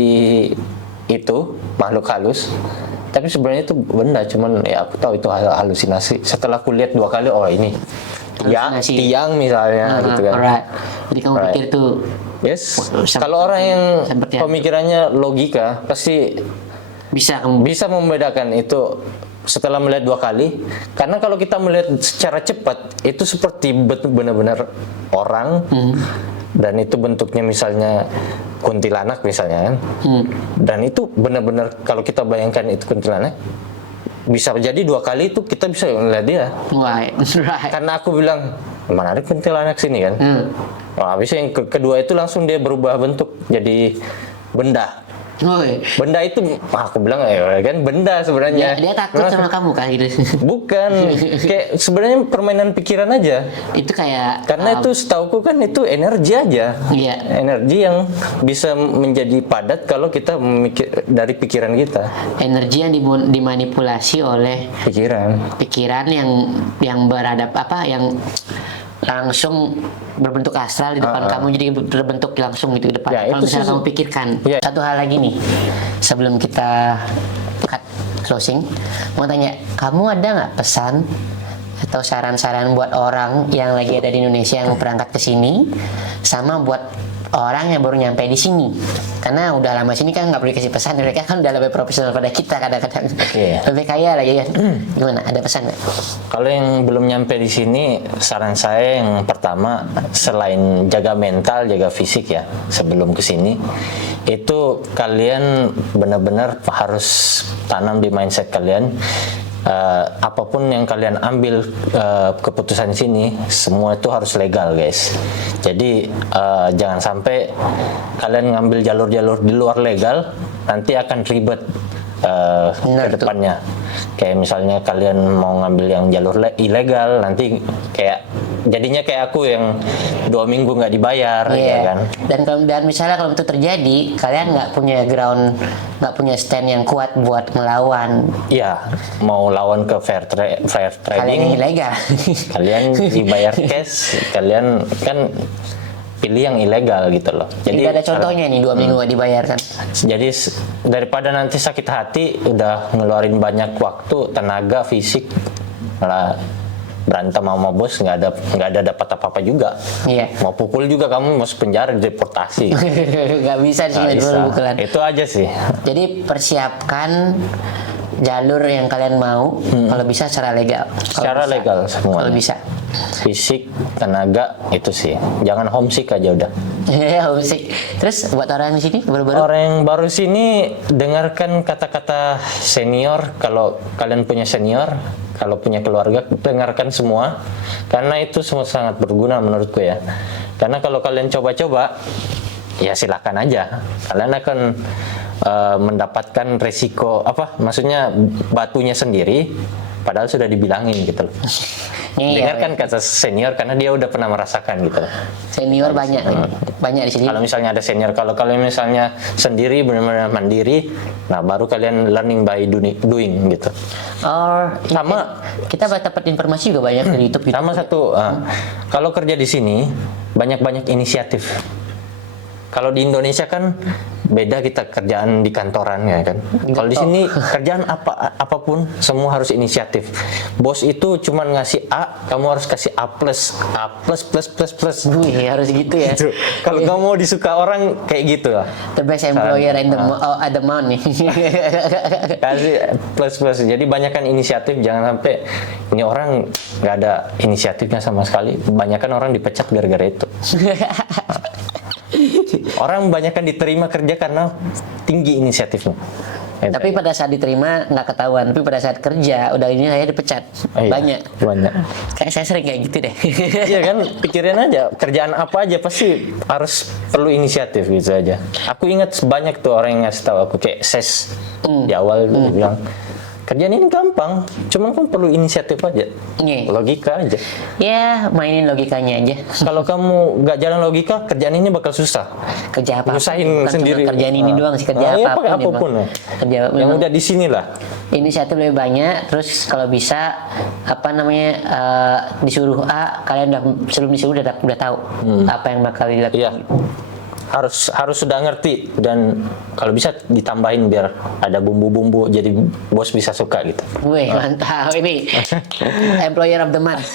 itu makhluk halus, tapi sebenarnya itu benda, cuman ya aku tahu itu halusinasi. Setelah aku lihat 2 kali, oh ini tiang misalnya gitu kan. Alright. Jadi kamu pikir tuh Yes. Kalau orang yang pemikirannya logika pasti bisa membedakan itu setelah melihat 2 kali. Karena kalau kita melihat secara cepat itu seperti benar-benar orang, dan itu bentuknya misalnya kuntilanak misalnya kan. Dan itu benar-benar kalau kita bayangkan itu kuntilanak, bisa jadi 2 kali itu kita bisa melihat dia. Right. Karena aku bilang mana ada kuntilanak sini kan. Nah, habis yang kedua itu langsung dia berubah bentuk jadi benda. Benda itu, aku bilang ya kan benda sebenarnya. Dia takut sama kamu kan gitu. Bukan, kayak sebenarnya permainan pikiran aja. Itu kayak karena itu setauku kan itu energi aja. Iya. Energi yang bisa menjadi padat kalau kita dari pikiran kita. Energi yang dimanipulasi oleh pikiran yang beradab yang langsung berbentuk astral di depan kamu, jadi berbentuk langsung gitu di depan. Kalau misalnya kamu pikirkan. Satu hal lagi nih, sebelum kita closing, mau tanya, kamu ada nggak pesan atau saran-saran buat orang yang lagi ada di Indonesia yang mau berangkat ke sini, sama buat orang yang baru nyampe di sini? Karena udah lama sini kan nggak perlu dikasih pesan, mereka kan udah lebih profesional pada kita kadang-kadang, lebih kaya lagi kan. Gimana? Ada pesan nggak? Kalau yang belum nyampe di sini, saran saya yang pertama, selain jaga mental, jaga fisik ya sebelum ke sini, itu kalian benar-benar harus tanam di mindset kalian. Apapun yang kalian ambil keputusan di sini, semua itu harus legal, guys. Jadi jangan sampai kalian ngambil jalur-jalur di luar legal, nanti akan ribet ke depannya. Kayak misalnya kalian mau ngambil yang jalur ilegal, nanti jadinya kayak aku yang 2 minggu nggak dibayar, ya kan. Dan misalnya kalau itu terjadi, kalian nggak punya ground, nggak punya stand yang kuat buat melawan. Iya, mau lawan ke fair trading. Kalian yang ilegal. Kalian dibayar cash, kalian kan pilih yang ilegal gitu loh. Jadi ada contohnya nih 2 minggu nggak dibayarkan. Jadi daripada nanti sakit hati, udah ngeluarin banyak waktu, tenaga, fisik, malah berantem sama bos nggak ada dapat apa-apa juga. Mau pukul juga kamu masuk penjara, deportasi. Nggak bisa sih dulu bukan. Itu aja sih. Jadi persiapkan jalur yang kalian mau, kalau bisa secara legal. Secara legal semua. Kalau bisa. Fisik, tenaga, itu sih. Jangan homesick aja udah. Homesick. Terus buat orang di sini baru-baru? Orang yang baru sini, dengarkan kata-kata senior. Kalau kalian punya senior, kalau punya keluarga, dengarkan semua. Karena itu semua sangat berguna menurutku ya. Karena kalau kalian coba-coba, ya silakan aja. Kalian akan mendapatkan resiko maksudnya batunya sendiri, padahal sudah dibilangin gitu loh. Dengarkan kata senior karena dia udah pernah merasakan gitu loh. Senior banyak di sini. Kalau misalnya ada senior, kalau kalian misalnya sendiri benar-benar mandiri, nah baru kalian learning by doing gitu. Sama kita dapat informasi juga banyak dari YouTube. Sama satu, kalau kerja di sini banyak inisiatif. Kalau di Indonesia kan beda, kita kerjaan di kantoran ya kan. Kalau di sini kerjaan apapun semua harus inisiatif. Bos itu cuman ngasih A, kamu harus kasih A plus. Harus gitu ya. Gitu. Kalau kamu mau disuka orang kayak gitu lah. The best employer at the month nih. Kasih plus. Jadi banyakkan inisiatif, jangan sampai ini orang nggak ada inisiatifnya sama sekali. Banyakkan orang dipecat gara-gara itu. Orang banyak kan diterima kerja karena tinggi inisiatifnya. Tapi pada saat diterima nggak ketahuan, tapi pada saat kerja udah ini saya dipecat. Banyak. Kayak saya sering kayak gitu deh. Iya kan, pikirin aja kerjaan apa aja pasti harus perlu inisiatif gitu aja. Aku ingat banyak tuh orang yang ngasih tahu aku kayak ses di awal dia bilang, kerjaan ini gampang, cuma kamu perlu inisiatif aja, logika aja. Ya, mainin logikanya aja. Kalau kamu nggak jalan logika, kerjaan ini bakal susah. Kerja apa? Usahin sendiri. Kerjaan ini doang sih, kerja apapun. Kerja yang udah di sini lah. Inisiatif lebih banyak, terus kalau bisa disuruh A, kalian sebelum disuruh udah tahu apa yang bakal dilakukan. Iya. harus sudah ngerti, dan kalau bisa ditambahin biar ada bumbu-bumbu jadi bos bisa suka gitu. Wih, mantap ini. Employer of the month.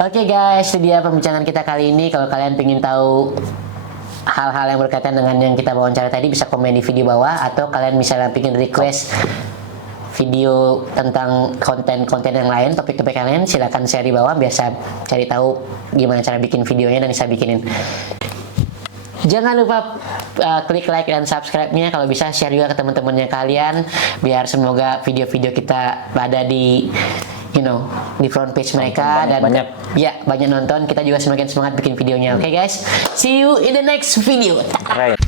Oke guys, itu dia pembicaraan kita kali ini. Kalau kalian ingin tahu hal-hal yang berkaitan dengan yang kita wawancara tadi, bisa komen di video bawah, atau kalian misalnya bikin request video tentang konten-konten yang lain, topik-topik yang lain, silakan share di bawah biar saya cari tahu gimana cara bikin videonya dan saya bikinin. Jangan lupa klik like dan subscribe-nya, kalau bisa share juga ke teman-temannya kalian biar semoga video-video kita ada di di front page mereka dan banyak nonton. Kita juga semakin semangat bikin videonya. Oke guys, see you in the next video. Right.